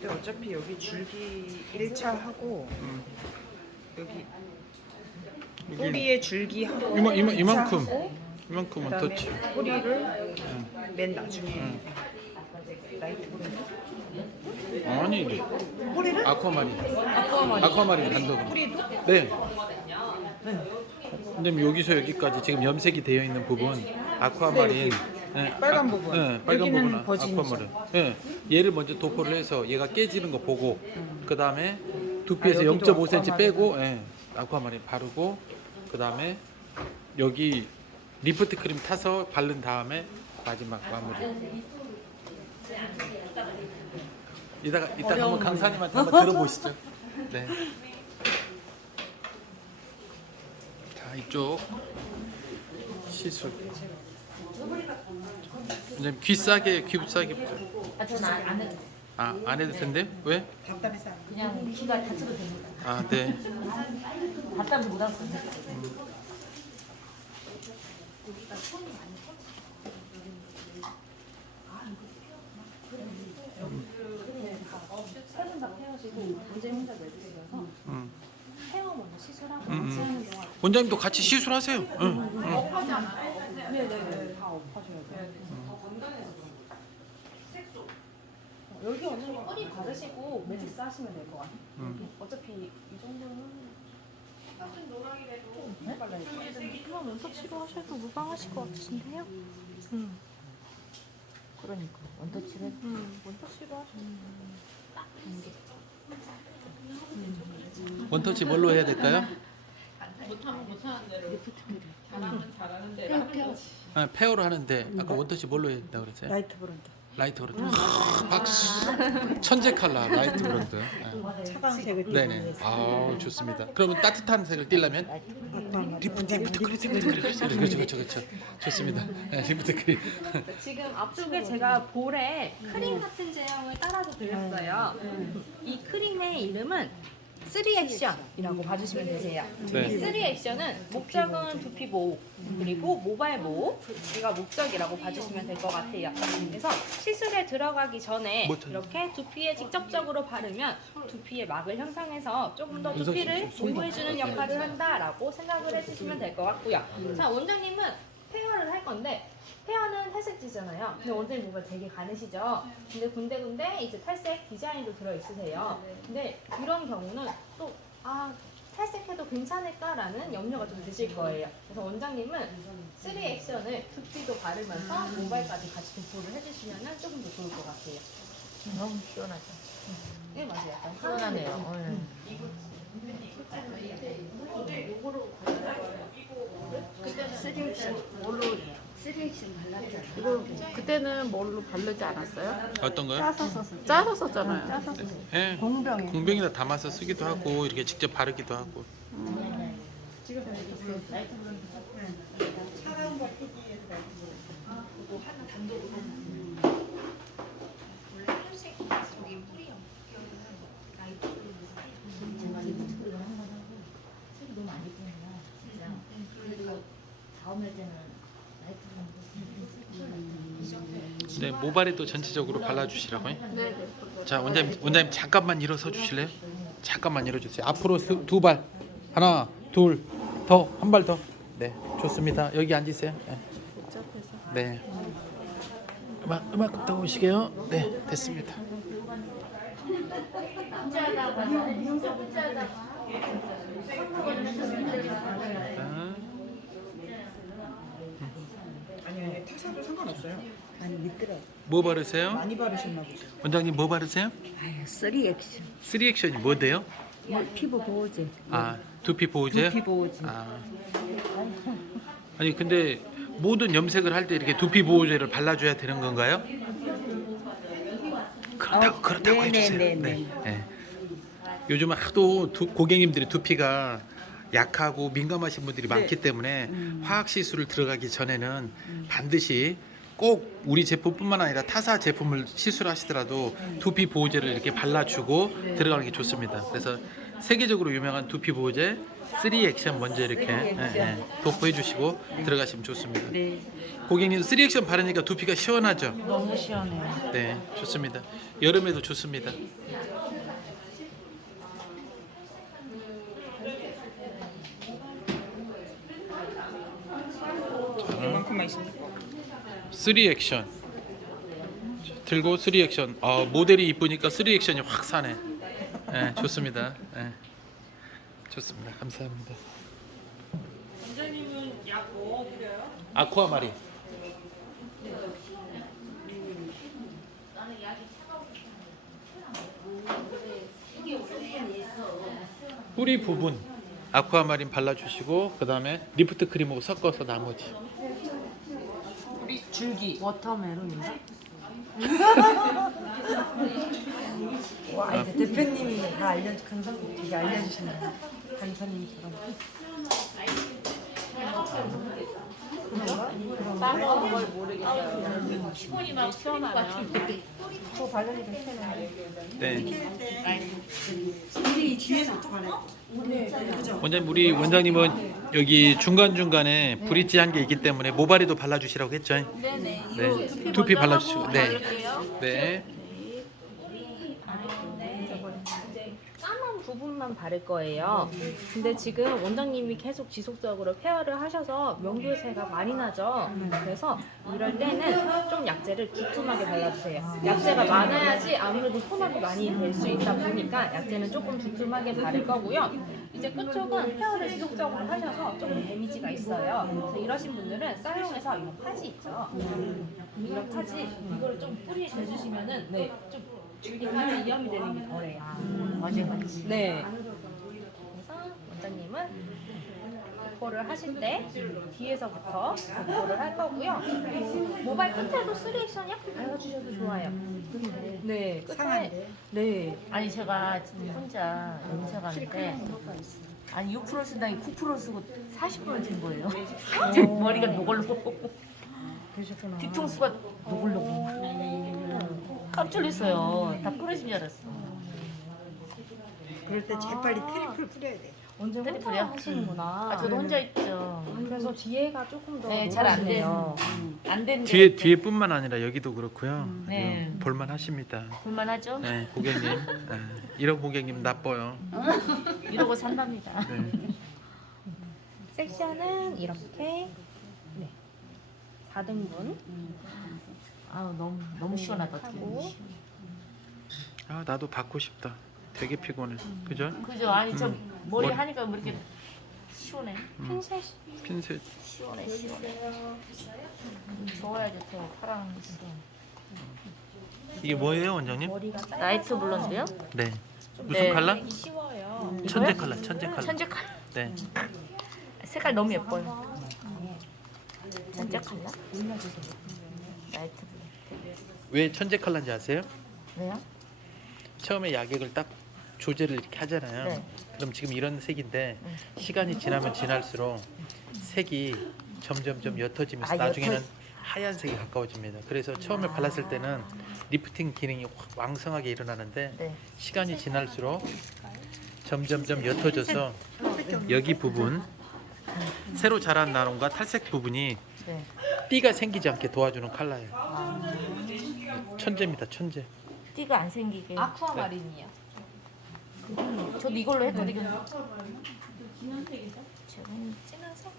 근데 어차피 여기 줄기 1차 하고 여기 뿌리에 줄기 하고 이만큼은 더 치. 뿌리를 맨 나중에 라이트 그린. 아니 이게 아쿠아마린 단독. 뿌리도? 네. 근데 여기서 여기까지 지금 염색이 되어 있는 부분 아쿠아마린 예, 빨간 부분. 예, 빨간 여기는 부분은 버진이죠. 아쿠아마린. 예, 얘를 먼저 도포를 해서 얘가 깨지는 거 보고 그 다음에 두피에서 아, 여기도 0.5cm 아쿠아마린. 빼고 아쿠아마린 바르고 그 다음에 여기 리프트 크림 타서 바른 다음에 마지막 마무리. 이따가 한번 강사님한테 한번 들어보시죠. 네. 자, 이쪽 시술. 이제 귀 싸게 저는 안 해도 돼요. 안 해도 텐데 왜? 그냥 귀가 다쳐도 됩니다. 아, 네. 답답을 못 하겠어요. 세분 다 헤어지고 문제 혼자 내주셔서 음. 헤어 먼저 시술하고 음, 같이 하는 동안 원장님도 같이 시술하세요. 네네네 다 엎어줘야 돼요. 여기 언니 뿌리 바르시고 매직스 하시면 될 것 같아요. 어차피 이 정도는 똑같은 노랑이라도 발라야 돼요. 그럼 원톱 치료하셔도 무방하실 것 같으신데요? 그러니까 원터치를 원톱 치료하셔도 원터치 뭘로 해야 될까요? 페어로 하는데 아까 원터치 뭘로 해야 된다고 그랬어요? 라이트 브런드. 라이트 브런드. 박수. 천재 칼라 라이트 브런드. 차가운 색을 네네. 아, 좋습니다. 그러면 따뜻한 색을 띠려면 리프트 그렇죠. 좋습니다. 리프트 크림. 지금 앞쪽에 제가 볼에 크림 같은 제형을 따라서 드렸어요. 이 크림의 이름은 3액션이라고 봐주시면 되세요. 네. 이 3액션은 목적은 두피 보호 그리고 모발 보호가 목적이라고 봐주시면 될 것 같아요. 그래서 시술에 들어가기 전에 이렇게 두피에 직접적으로 바르면 두피의 막을 형성해서 조금 더 두피를 보호해주는 역할을 한다라고 생각을 해주시면 될 것 같고요. 자, 원장님은 페어를 할 건데 페어는 탈색지잖아요. 근데 원장님 모발 되게 가느시죠? 근데 군데군데 이제 탈색 디자인도 들어있으세요. 근데 이런 경우는 또 탈색해도 괜찮을까라는 염려가 좀 드실 거예요. 그래서 원장님은 3액션을 두피도 바르면서 모발까지 같이 도포를 해주시면 조금 더 좋을 것 같아요. 너무 시원하죠. 네, 맞아요. 약간 시원하네요. 그때는 뭘로 바르지 않았어요? 어떤 거요? 짜서 썼어요. 짜서 썼잖아요. 짜서 썼어요. 예. 공병에. 공병에다 담아서 쓰기도 하고 이렇게 직접 바르기도 하고. 네, 모발에도 전체적으로 발라주시라고요. 자, 원장님 잠깐만 일어서 주실래요? 잠깐만 일어주세요. 앞으로 두 발, 하나, 둘, 더, 한 발 더. 네, 좋습니다. 여기 앉으세요. 네. 음악 더 오시게요. 네, 됐습니다. 아니 타사도 상관없어요. 아니 미끄러. 뭐 바르세요? 많이 바르셨나 보죠. 원장님 뭐 바르세요? 아유 3액션. 3액션이 뭐대요? 피부 보호제. 아, 두피 보호제? 두피 보호제. 아니 근데 모든 염색을 할 때 이렇게 두피 보호제를 발라줘야 되는 건가요? 그렇다고 해주세요. 네. 요즘은 하도 고객님들이 두피가 약하고 민감하신 분들이 많기 때문에 화학 시술을 들어가기 전에는 반드시 꼭 우리 제품뿐만 아니라 타사 제품을 시술하시더라도 두피 보호제를 이렇게 발라주고 들어가는 게 좋습니다. 그래서 세계적으로 유명한 두피 보호제 3액션 먼저 이렇게 도포해 주시고 들어가시면 좋습니다. 네. 고객님 3액션 바르니까 두피가 시원하죠? 너무 시원해요. 네, 좋습니다. 여름에도 좋습니다. 이만큼만 있습니다. 3액션 들고 3액션. 모델이 이쁘니까 3액션이 확 사네. 네, 좋습니다. 네. 좋습니다. 감사합니다. 원장님은 약 뭐 드려요? 아쿠아마린. 뿌리 부분 아쿠아마린 발라주시고 그 다음에 리프트 크림하고 섞어서 나머지. 줄기 워터멜론인가? 와 이제 대표님이 다 간선 되게 알려주시네. 간사님처럼. 따로 걸 모르겠어요. 피곤이 막 시원하면 그거 바르니까 괜찮아요. 네. 이 뒤에서부터 바르고. 네, 그죠? 원장님 우리 원장님은 여기 중간 중간에 브릿지 한 게 있기 때문에 모발에도 발라주시라고 했죠. 네네. 네. 두피 발라주시고. 네. 바를게요. 네. 까만 부분만 바를 거예요. 근데 지금 원장님이 계속 지속적으로 케어를 하셔서 명도새가 많이 나죠. 그래서 이럴 때는 좀 약재를 두툼하게 발라주세요. 약재가 많아야지 아무래도 톤업이 많이 될 수 있다 보니까 약재는 조금 두툼하게 바를 거고요. 이제 끝쪽은 케어를 지속적으로 하셔서 조금 데미지가 있어요. 그래서 이러신 분들은 쌀용에서 이런 파지 있죠. 이런 파지 이거를 좀 뿌리에 대주시면은 좀 줄기까지 이염이 되는 게 덜해요. 맞아요. 네. 그래서 원장님은 복포를 하실 때 뒤에서부터 복포를 할 거고요. 모발 끝에도 3액션 약간 발라주셔도 좋아요. 네. 끝에. 네. 아니 제가 혼자 연세 가는데 아니 6% 쓴다기 9% 쓰고 40%를 든 거예요. 머리가 노골노골. 그러셨구나. 뒤통수가 노골노골. 깜짝 놀랐어요. 다 부러진 줄 알았어. 그럴 때 재빨리 트리플 뿌려야 돼. 언제 혼자 트리플이요? 하시는구나. 아 저도 혼자 있죠. 그래서 뒤에가 조금 더 네, 잘 안 노랗네요. 안 되는데 뒤에뿐만 아니라 여기도 그렇고요. 네. 볼만하십니다. 볼만하죠? 네, 고객님. 이런 고객님 나빠요. 이러고 산답니다. 네. 섹션은 이렇게 4등분 아우 너무 시원하다. 하고 아 나도 받고 싶다. 되게 피곤해. 그죠? 그죠? 아니 저 머리 머리- 하니까 뭐 이렇게 시원해. 핀셋 핀셋. 시원해. 좋아야지 더 파랑 시원. 이게 뭐예요, 원장님? 머리가 나이트 블론드요? 네. 무슨 네. 컬러? 되기 쉬워요. 천재 컬러, 천재 컬러. 천재 컬러. 네. 색깔 너무 예뻐요. 천재 컬러? 나이트 블론. 왜 천재 컬러인지 아세요? 왜요? 처음에 약액을 딱 조제를 이렇게 하잖아요. 네. 그럼 지금 이런 색인데 시간이 지나면 지날수록 색이 점점점 옅어지면서 아, 나중에는 하얀색이 가까워집니다. 그래서 처음에 발랐을 때는 리프팅 기능이 확 왕성하게 일어나는데 네. 시간이 지날수록 점점점 옅어져서 여기 부분 새로 자란 나눔과 탈색 부분이 네. 띠가 생기지 않게 도와주는 컬러예요. 천재입니다, 천재. 띠가 안 생기게. 아쿠아마린이요. 저도 이걸로 해드리겠는데. 진한색?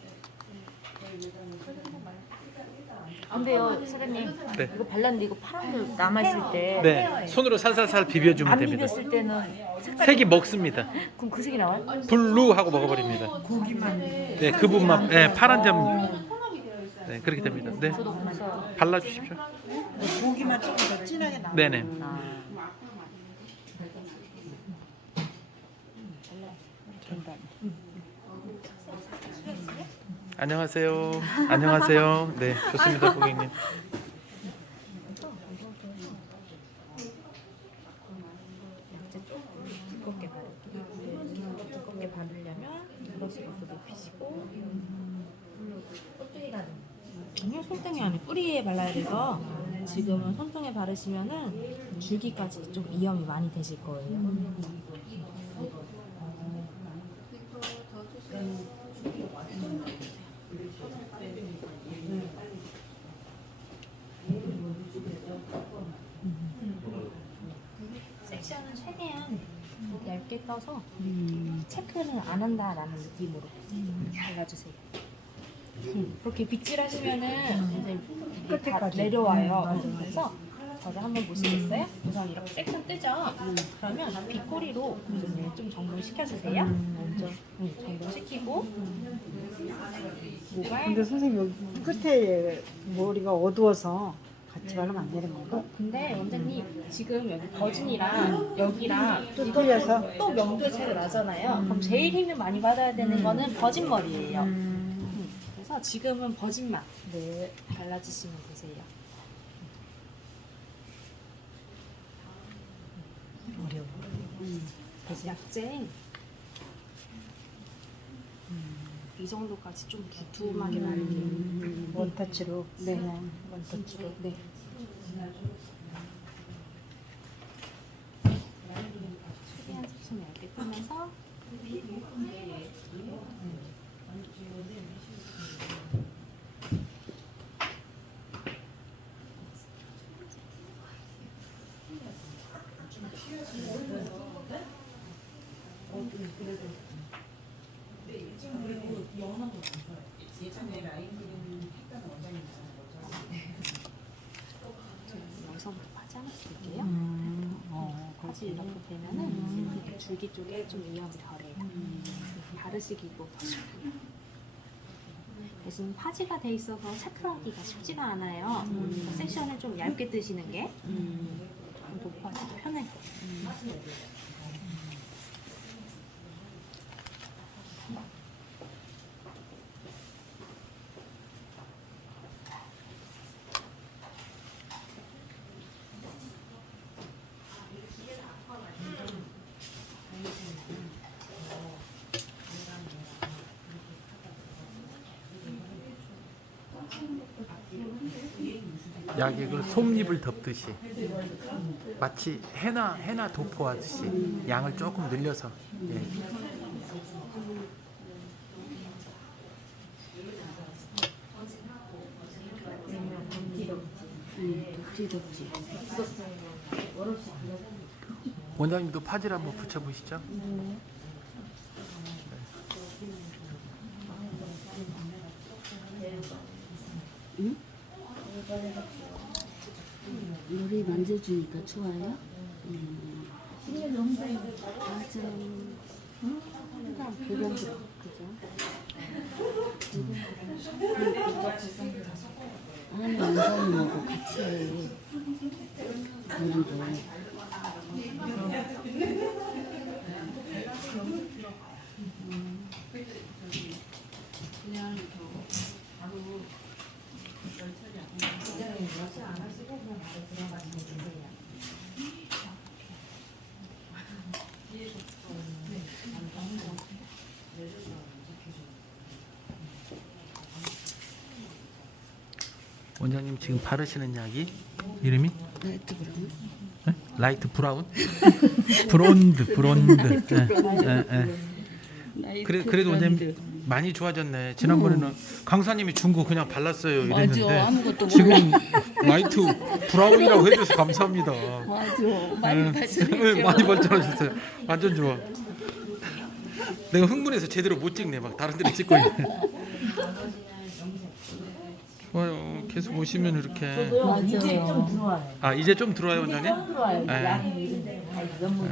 근데요, 사장님. 네. 이거 발랐는데 이거 파란 거 남아있을 때. 네, 손으로 살살살 비벼주면 안 됩니다. 비볐을 때는 색깔이. 색이 먹습니다. 그럼 그 색이 나와요? 블루하고 먹어버립니다. 고기만. 네, 그 부분만 파란 점. 네, 그렇게 됩니다. 네, 저도 그래서. 발라주십시오. 고기만 조금 더 진하게 나. 네네. 안녕하세요. 안녕하세요. 네, 좋습니다, 고객님. 두껍게 바를게요. 두껍게 바르려면 브러쉬부터 높이시고 아니요, 손등이 아니고 뿌리에 발라야 돼서 지금은 손등에 바르시면은 줄기까지 좀 이염이 많이 되실 거예요. 섹션은 최대한 얇게 떠서 체크는 안 한다라는 느낌으로 발라주세요. 그렇게 빗질하시면은 이제 끝에까지. 내려와요. 그래서 저를 한번 보시겠어요? 우선 이렇게 섹션 뜨죠? 그러면 빗꼬리로 좀 정돈시켜주세요. 먼저 정돈시키고 모발 근데 선생님 여기 끝에 머리가 어두워서 같이 바르면 안 되는 건가? 근데 원장님 지금 여기 버진이랑 여기랑 또 틀려서? 또 명도의 차이가 나잖아요. 그럼 제일 힘을 많이 받아야 되는 거는 버진 머리예요. 그래서 지금은 버진만 발라주시면 되세요. 어려워. 약쟁 이 정도까지 좀 두툼하게 바르게요. 원터치로. 네. 그냥 원터치로. 네. 최대한 색좀 얇게 뜨면서 여기서부터 파지 하나 드릴게요. 파지 이렇게 되면은 줄기 쪽에 좀 위험이 덜해요. 바르시기도 더 쉽고요. 대신 파지가 돼 있어서 체크하기가 쉽지가 않아요. 섹션을 좀 얇게 뜨시는 게 높아지기 편해요. 약액을 솜잎을 덮듯이 마치 해나 도포하듯이 양을 조금 늘려서 예. 원장님도 파지를 한번 붙여보시죠. 머리 만져주니까 좋아요? 맞아. 항상 불량스러워. 그죠? 아니, 원장님하고 같이 해. 머리도. 원장님 지금 바르시는 약이 이름이? 라이트 브라운? 네? 라이트 브라운? 브론드. 그래도 원장님 많이 좋아졌네. 지난번에는 강사님이 준 거 그냥 발랐어요 이랬는데 아무것도 지금 라이트 브라운이라고 해줘서 감사합니다. 맞아. 네, 많이 발전하셨어요. 완전 좋아. 내가 흥분해서 제대로 못 찍네. 막 다른 데로 찍고 있네. 좋아요. 계속 오시면 이렇게. 이제 좀 들어와요. 아 이제 좀 들어와요 원장님? 좀 들어와요. 네. 양이 이런데 면목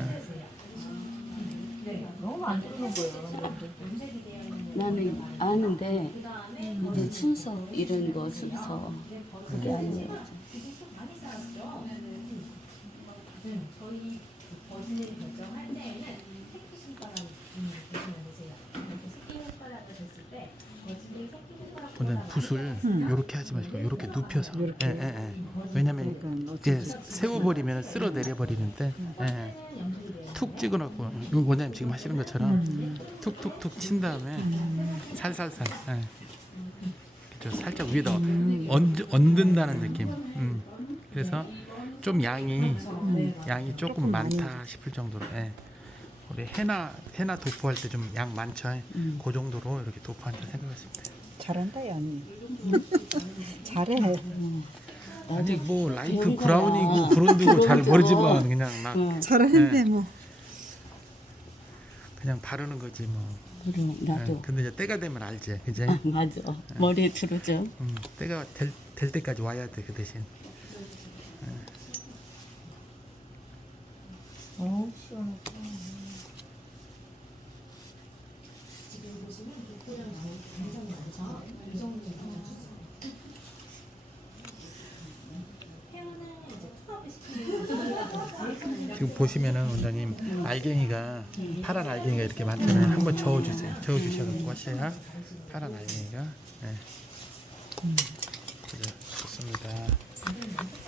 너무 안 들어오는 거예요. 나는 아는데 이제 순서 이런 거 순서 그게 아니에요. 저희 버진을 결정할 때에는 새끼 손가락 보시면 되세요. 이렇게 새끼 손가락을 됐을 때 버진이 새끼 손가락 원장님 붓을 이렇게 하지 마시고 이렇게 눕혀서. 왜냐면 이제 세워버리면 쓸어 내려버리는데 툭 찍어놓고 원장님 지금 하시는 것처럼 툭툭툭 친 다음에 살살살. 그렇죠. 살짝 위에다 얹는다는 느낌. 그래서 좀 양이 조금 많다 싶을 정도로. 우리 해나 도포할 때 좀 양 많죠. 그 정도로 이렇게 도포한다 생각하시면 돼요. 잘한다, 야, 언니. 잘해. 아직 뭐 라이트 브라운이고 브론드고 잘 모르지만 그냥 막 잘하는데 뭐. 그냥 바르는 거지 뭐. 그래 나도. 근데 이제 때가 되면 알지, 그제? 맞아. 머리에 들어져. 때가 될 때까지 와야 돼 그 대신. 시원하다. 지금 보시면 목도령 굉장히 많죠. 이 정도 주세요. 지금 보시면은 원장님 알갱이가 파란 알갱이가 이렇게 많잖아요. 한번 저어주세요. 저어주셔가지고 하셔야 파란 알갱이가. 네. 그래, 좋습니다.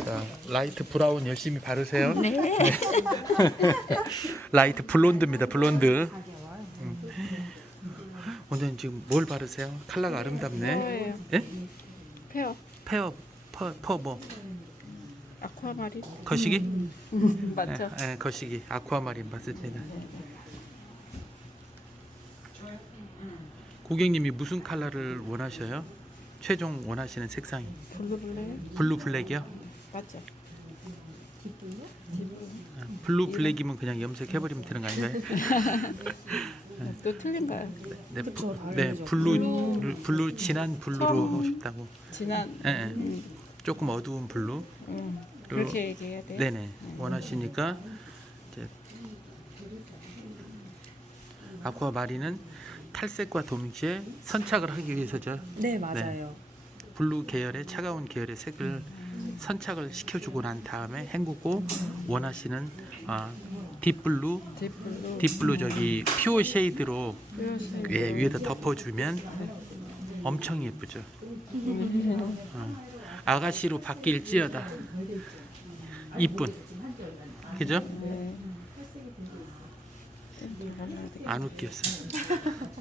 자, 라이트 브라운 열심히 바르세요. 네. 라이트 블론드입니다. 블론드. 원장님 지금 뭘 바르세요? 컬러가 아름답네. 예? 페어 페어 뭐? 아쿠아마린 거시기? 맞죠? 예, 거시기 아쿠아마린 맞습니다. 고객님이 무슨 컬러를 원하셔요? 최종 원하시는 색상이? 블루블랙 블루 블랙이요? 맞죠? 블루 블랙이면 그냥 염색해버리면 되는 거 아닌가요? 또 틀린가요? 네, 블루 진한 블루로 하고 싶다고. 진한 예, 예. 조금 어두운 블루. 그렇게 얘기해야 돼요? 네네 원하시니까 이제 아쿠아마린은 탈색과 동시에 선착을 하기 위해서죠. 네 맞아요. 블루 계열의 차가운 계열의 색을 선착을 시켜주고 난 다음에 헹구고 원하시는 딥블루 저기 퓨어 쉐이드로 위에다 덮어주면 엄청 예쁘죠. 아가씨로 바뀔지어다. 이쁜. 그죠? 안 웃겼어.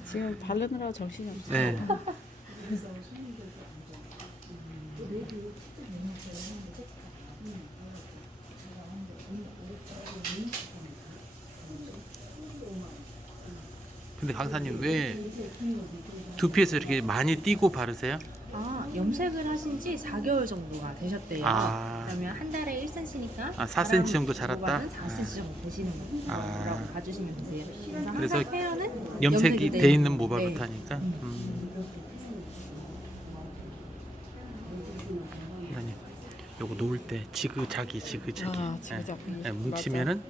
지금 바르느라 정신이 없어요. 네. 근데 강사님 왜 두피에서 이렇게 많이 띄고 바르세요? 염색을 하신 지 4개월 정도가 되셨대요. 아. 그러면 한 달에 1cm니까 4cm 정도 자랐다? 4cm 정도 되시는 거라고 봐주시면 되세요. 그래서 항상 헤어는 염색이 돼 있는 모발부터 네. 하니까. 원장님, 요거 놓을 때 지그자기. 지그자기. 네, 뭉치면은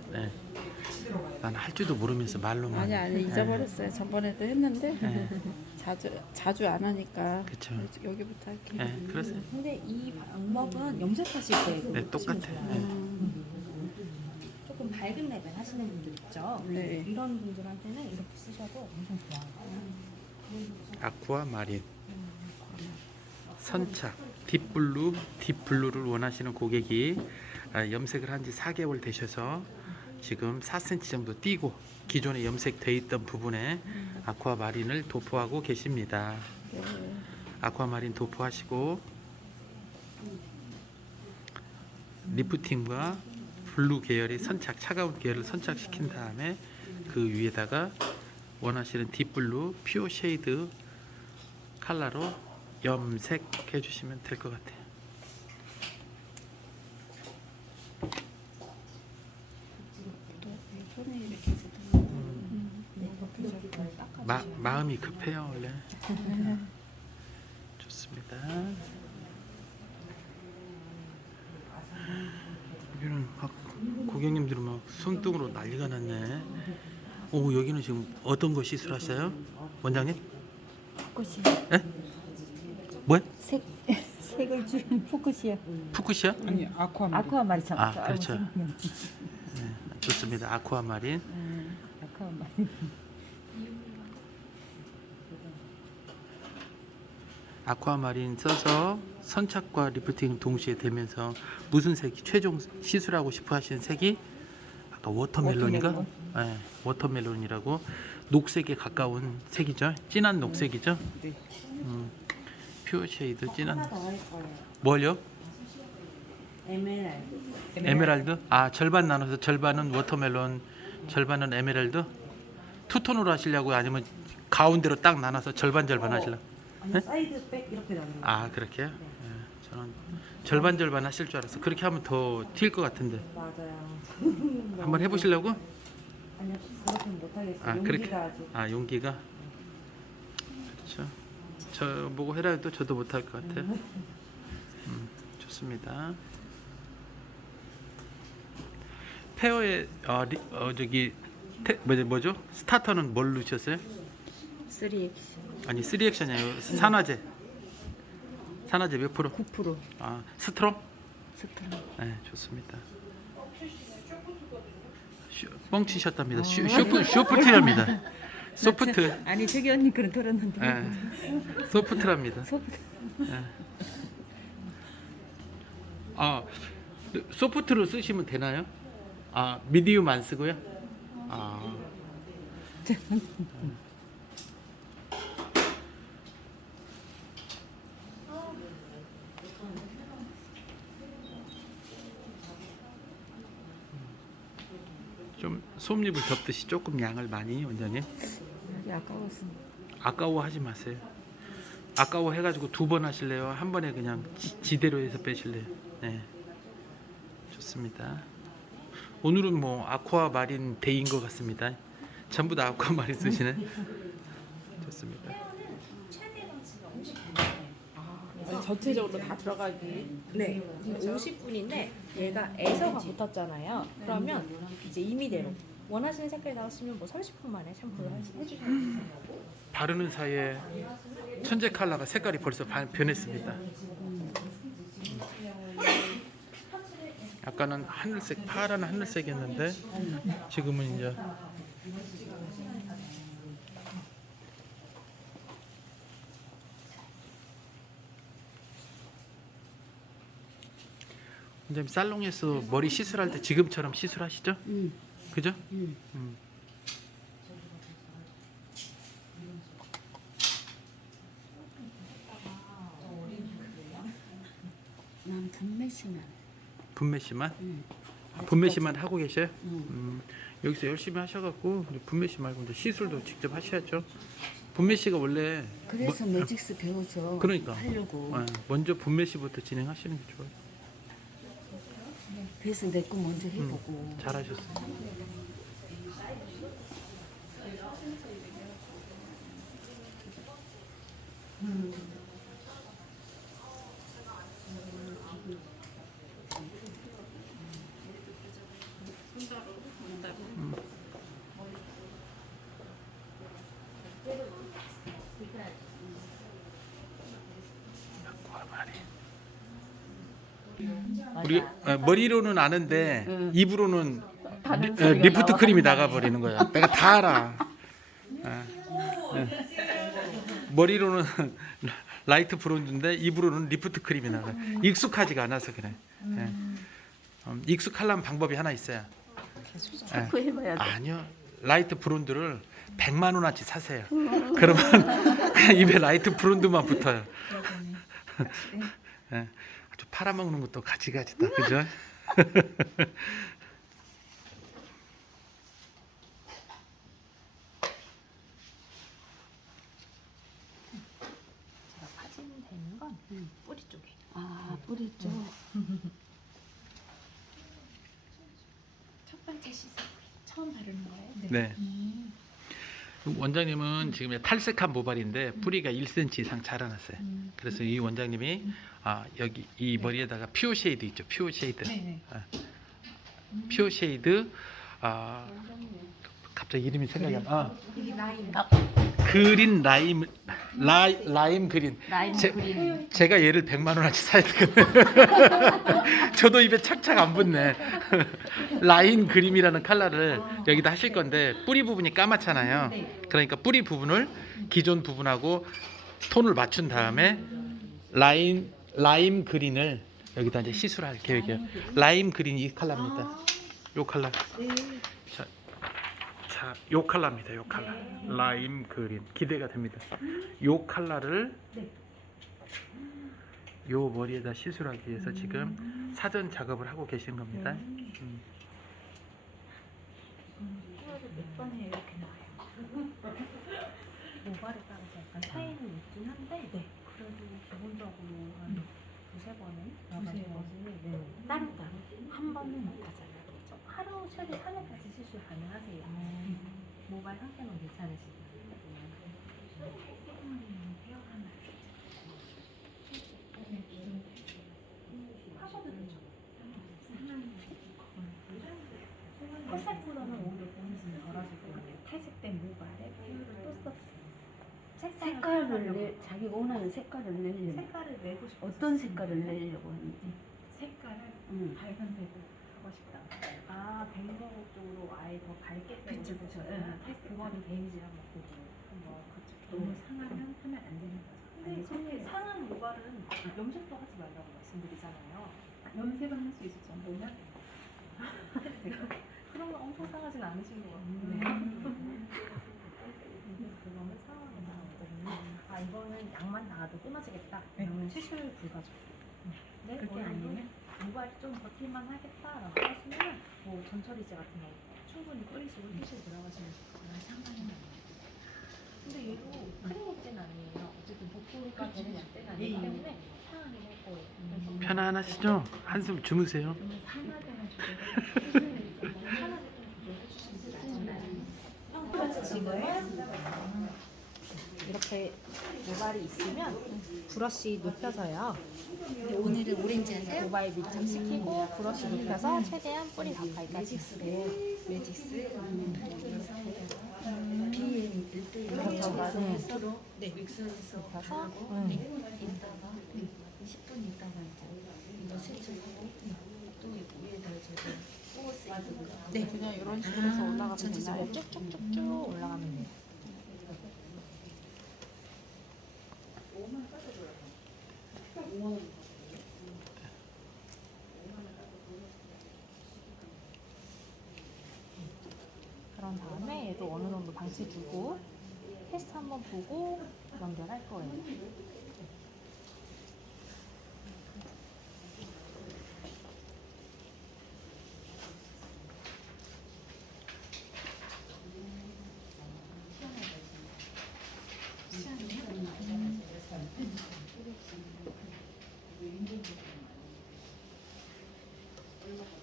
난 할 줄도 모르면서 말로만. 아니 잊어버렸어요. 저번에도 했는데 네. 자주 안 하니까. 그쵸. 여기부터 할게요. 네, 그러세요. 근데 이 방법은 염색하실 때 네, 똑같아요. 네. 조금 밝은 레벨 하시는 분들 있죠. 네. 이런 분들한테는 이렇게 쓰셔도 엄청 좋아요. 아쿠아마린 선착 딥블루를 원하시는 고객이 염색을 한 지 4개월 되셔서 지금 4cm 정도 띄고 기존에 염색돼 있던 부분에 아쿠아마린을 도포하고 계십니다. 아쿠아마린 도포하시고 리프팅과 블루 계열의 선착, 차가운 계열을 선착시킨 다음에 그 위에다가 원하시는 딥블루 퓨어 쉐이드 컬러로 염색해 주시면 될 것 같아요. 마음이 급해요 원래. 좋습니다. 여기는 막 고객님들은 막 손등으로 난리가 났네. 오, 여기는 지금 어떤 거 시술하셔요, 원장님? 푸쿠시아. 예? 뭐야? 색을 주는 푸쿠시아. 푸쿠시아? 아니 아쿠아마린. 아, 그렇죠. 네, 좋습니다. 아쿠아마린. 아쿠아마린. 아쿠아마린 써서 선착과 리프팅 동시에 되면서 무슨 색이 최종 시술하고 싶어 하시는 색이 아까 워터멜론인가? 네, 워터멜론이라고 녹색에 가까운 색이죠. 진한 녹색이죠. 네. 퓨어 쉐이드 진한. 하나 더 할 거예요. 뭘요? 에메랄드. 에메랄드? 아, 절반 나눠서 절반은 워터멜론, 절반은 에메랄드? 투톤으로 하시려고 아니면 가운데로 딱 나눠서 절반 하시려고? 아니 사이드 백 이렇게 나눠요. 아, 그렇게요? 네, 저는 절반 하실 줄 알았어. 그렇게 하면 더 튈 것 같은데. 맞아요. 한번 해보시려고? 아니요, 그렇게는 못하겠어요. 아, 용기가 그렇게. 아직. 아, 용기가? 그렇죠. 저 보고 해라 해도 저도 못할 것 같아요. 좋습니다. 페어의 뭐죠? 스타터는 뭘 넣으셨어요? 3X 아니 3액션이 아니고 산화제 몇 프로? 9%. 아, 스트롱? 스트롱. 네, 좋습니다. 뻥치셨답니다. 쇼프트랍니다. 소프트. 아니 저기 언니 그런 들었는데. 예. 소프트랍니다. 소프트. 예. 아, 소프트로 쓰시면 되나요? 아, 미디움 안 쓰고요? 아. 좀 솜잎을 덮듯이 조금 양을 많이 원장님. 아까웠어. 아까워하지 마세요. 아까워 해가지고 2번 하실래요? 한 번에 그냥 지대로 해서 빼실래요? 네, 좋습니다. 오늘은 뭐 아쿠아 마린 데이인 것 같습니다. 전부 다 아쿠아 마린 쓰시네. 좋습니다. 헤어는 최대 방치가 50분. 전체적으로 다 들어가기. 네, 50분인데 얘가 애서가 붙었잖아요. 그러면 이제 임의대로 원하시는 색깔이 나왔으면 뭐 30분 만에 샴푸를 해주시면 되고. 바르는 사이에 천재 컬러가 색깔이 벌써 변했습니다. 아까는 하늘색, 파란 하늘색이었는데 지금은 이제 원장님 살롱에서 머리 시술할 때 지금처럼 시술하시죠? 그죠? 난 분매심만. 분매시만? 분매시만 하고 계셔요? 여기서 열심히 하셔갖고 분매시 말고 이제 시술도 직접 하셔야죠. 분매시가 원래 그래서 매직스 배워서 그러니까 하려고. 먼저 분매시부터 진행하시는 게 좋아요. 그래서 내 거 먼저 해보고. 잘하셨어요. 우리 머리로는 아는데 입으로는 리프트 크림이 나가버리는 거야. 내가 다 알아. 머리로는 라이트 브론즈인데 입으로는 리프트 크림이 나가. 익숙하지가 않아서 그래. 익숙하려면 방법이 하나 있어요. 샴푸 해봐야 돼. 아니요. 라이트 브론즈를 100만 원어치 사세요. 그러면 입에 라이트 브론즈만 붙어요. 아주 팔아먹는 것도 가지가지다, 그죠? 제가 파진되는 건 뿌리 쪽에. 아 뿌리 쪽. 첫 번째 시술 처음 바르는 거예요? 네. 원장님은 지금 탈색한 모발인데 뿌리가 1cm 이상 자라났어요. 그래서 이 원장님이 여기 이 머리에다가 퓨어 쉐이드 있죠. 퓨어 쉐이드. 퓨어 쉐이드. 갑자기 이름이 생각이 안 나. 이게 라인. 그린 라임 라임 그린. 라임 그린. 제가 얘를 100만 원어치 사야 되거든요. 저도 입에 착착 안 붙네. 라인 그림이라는 컬러를 여기다 하실 건데 뿌리 부분이 까맣잖아요. 그러니까 뿌리 부분을 기존 부분하고 톤을 맞춘 다음에 라임 그린을 여기다 이제 시술할 계획이에요. 라임 그린 이 컬러입니다. 요 컬러. 자, 요 컬러입니다. 요 컬러. 라임 그린. 기대가 됩니다. 요 컬러를 요 머리에다 시술하기 위해서 지금 사전 작업을 하고 계신 겁니다. 몇 번에 이렇게 나와요? 모발에 따라서 약간 차이는 있긴 한데 그래도 기본적으로 한 두세 번은 나가지고 따로 한 번은 다 잘라야죠. 하루 최대 3회까지 시술 가능하세요. 모발 상태만 괜찮으시면 헤어 하나 햇살보다는 오히려 본인이 덜하실 거예요. 탈색된 모발에 또 색깔을 자기가 원하는 색깔을 내려고. 색깔을 내고 싶어요. 어떤 색깔을 내려고 하는지. 색깔을 응. 밝은색으로 하고 싶다. 아, 뱅거 쪽으로 아예 모발이 데미지 한번 보고 한번 그쪽 너무 상하면 하면 안 되는 거죠. 근데 그렇게 상한 모발은 염색도 하지 말라고 말씀드리잖아요. 염색은 할 수 있었죠. 보면 그런 건 엄청 상하진 않으신 것 같은데 그거는 상하게 나왔거든요. 아 이거는 약만 놔도 끊어지겠다. 그러면 수술 불가죠. 네, 그게 어느 정도 아니면 모발이 좀 버틸만 하겠다라고 하시면 뭐 전처리제 같은 거 충분히 뿌리시고 휴실 들어가시면 좋고요. 상하는 안 돼요. 근데 얘도 크림 약제는 아니에요. 어쨌든 복부가 되는 약제는 아니기 때문에 상하긴 할 거예요. 그래서 편안하시죠? 한숨 주무세요. 그러면 상하게만 주고 편하게 좀 조절해 주시면 지금은 이렇게 모발이 있으면 브러쉬 눕혀서요. 오늘은 오렌지 하세요? 모발 밀착시키고 브러쉬 눕혀서 최대한 뿌리 가까이까지 매직스 그렇죠. 네. 믹서에서 눕혀서 하고 이따가 10분 있다가 이제 이거 세척하고 또 위에다 저거 네, 그냥 이런 식으로 해서 올라가면 되나요? 쭉쭉쭉쭉 올라가면 돼요. 그런 다음에 얘도 어느 정도 방치 두고 테스트 한번 보고 연결할 거예요.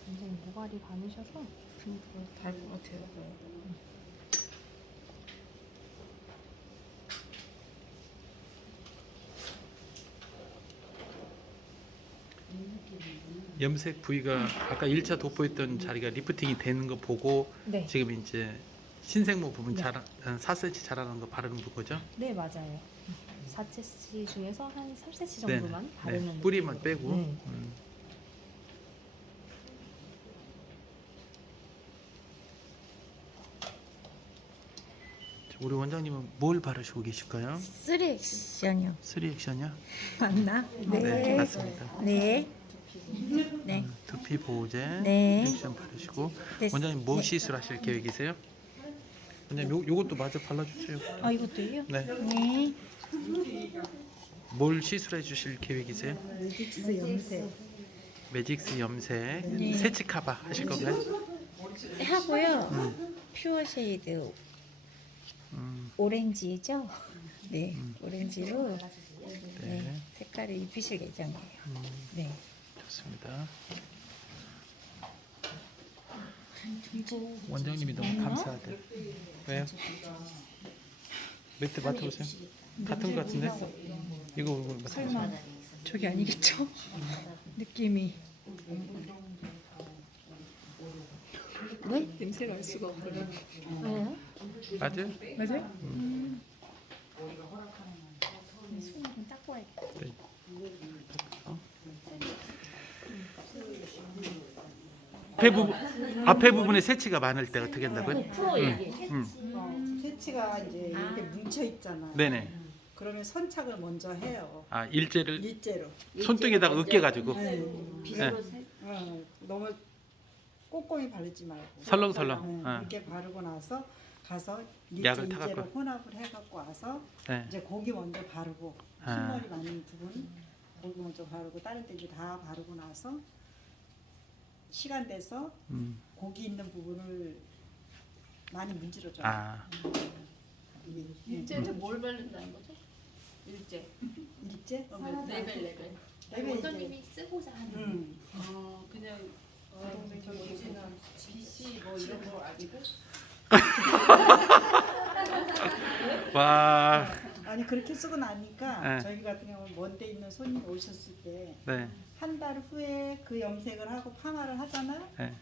굉장히 모발이 많으셔서 달것 같아요. 염색 부위가 아까 1차 돋보였던 자리가 리프팅이 되는 거 보고 네, 지금 이제 신생모 부분 자라, 한 4cm 자라는 거 바르는 거죠? 네 맞아요. 4cm 중에서 한 3cm 네, 정도만 바르면 네. 뿌리만 빼고. 네. 우리 원장님은 뭘 바르시고 계실까요? 3액션이요. 3액션이요? 맞나? 네, 맞습니다. 네. 네. 두피 보호제 네. 액션 바르시고 네. 원장님 뭐 시술하실 계획이세요? 원장님 요것도 마저 발라주세요. 아 이것도요? 네. 네. 뭘 시술해 주실 계획이세요? 매직스 염색 매직스 염색, 네. 세치카바 하실 건가요? 하고요. 퓨어 쉐이드 오렌지죠? 네, 오렌지로 네, 색깔을 입히실 예정이에요. 네. 좋습니다. 원장님이 너무 감사하대. 왜요? 매트 맡아보세요. 같은 것 같은데? 이거 맡아보세요. 설마 저게 아니겠죠? 느낌이 네? 냄새를 알 수가 없거든요. 왜요? 맞아요? 맞아요? 손이 좀 작고 해. 네. 앞에 부분에 세치가 많을 때 어떻게 한다고요? 세치가 이제 이렇게 뭉쳐 있잖아. 네네. 그러면 선착을 먼저 해요. 아 일제를 일제로. 손등에다가 으깨가지고 네. 네. 너무 꼼꼼히 바르지 말고. 설렁설렁. 어. 이렇게 바르고 나서 가서 약을 일제로 타갖고. 혼합을 해갖고 와서 네. 이제 고기 먼저 바르고 아. 흰머리 많은 부분 고기 먼저 바르고 다른 데 이제 다 바르고 나서 시간 돼서 고기 있는 부분을 많이 문지러줘요. 아 일제는 뭘 바른다는 거죠? 일제. 일제? 레벨. 레벨 원장님이 쓰고자 하는 그냥 뭐지나 BC 뭐 이런 거 아니고? 와. 아니 그렇게 쓰고 나니까 네. 저희 같은 경우는 먼데 있는 손님 오셨을 때 네. 한 달 후에 그 염색을 하고 파마를 하잖아. 네.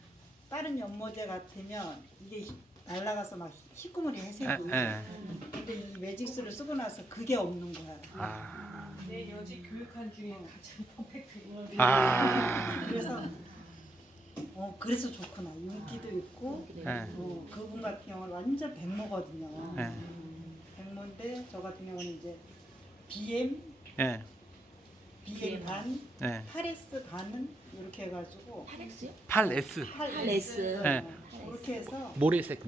다른 연모제 같으면 이게 날아가서 막 희끄머리 회색이. 네. 근데 이 매직스를 쓰고 나서 그게 없는 거야. 아. 내 여지 교육한 중에 가장 퍼펙트. 아. 그래서 그래서 좋구나. 윤기도 있고. 네. 그분 같은 경우는 완전 백모거든요. 네. 백모인데 저 같은 경우는 이제 BM, 네. BM 반, 네. 8S 반은 이렇게 해가지고 8S. 8S 네. 그렇게 해서 모래색.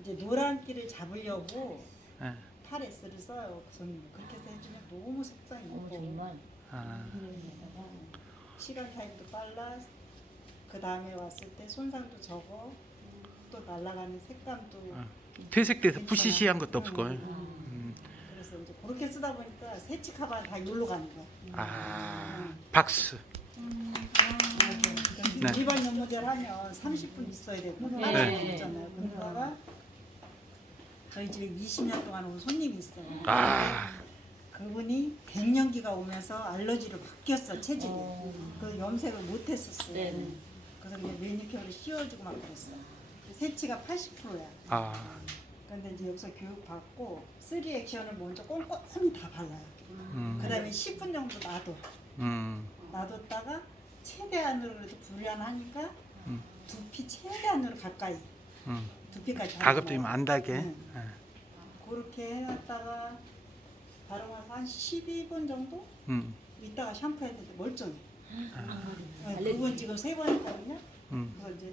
이제 노란기를 잡으려고 네. 8S를 써요. 저는 그렇게 해서 해주면 너무 속상해. 정말. 아. 시간 타임도 빨라. 그 다음에 왔을 때 손상도 적어. 또 날아가는 색감도 퇴색돼서 푸시시한 것도 없을 걸. 그래서 이제 그렇게 쓰다 보니까 세치카바 다 여기로 가는 거야. 박스. 네. 일반 연모제를 하면 30분 있어야 되고 네. 빨리 오잖아요. 그러다가 저희 집에 20년 동안 온 손님이 있어요. 그분이 갱년기가 오면서 알러지로 바뀌었어 체질이. 그 염색을 못 했었어요. 그래서 그냥 매니큐어를 씌워주고 막 그랬어. 세치가 80%야. 근데 이제 여기서 교육 받고 3 액션을 먼저 꼼꼼히 다 발라요. 그다음에 10분 정도 놔뒀다가 최대한으로 그래도 불안하니까 두피 최대한으로 가까이 두피까지 가급적이면 안 닿게. 그렇게 해놨다가 바르고 나서 한 12분 정도 있다가 샴푸해야 되는데 멀쩡해. 그분 지금 3번 했거든요. 그래서 이제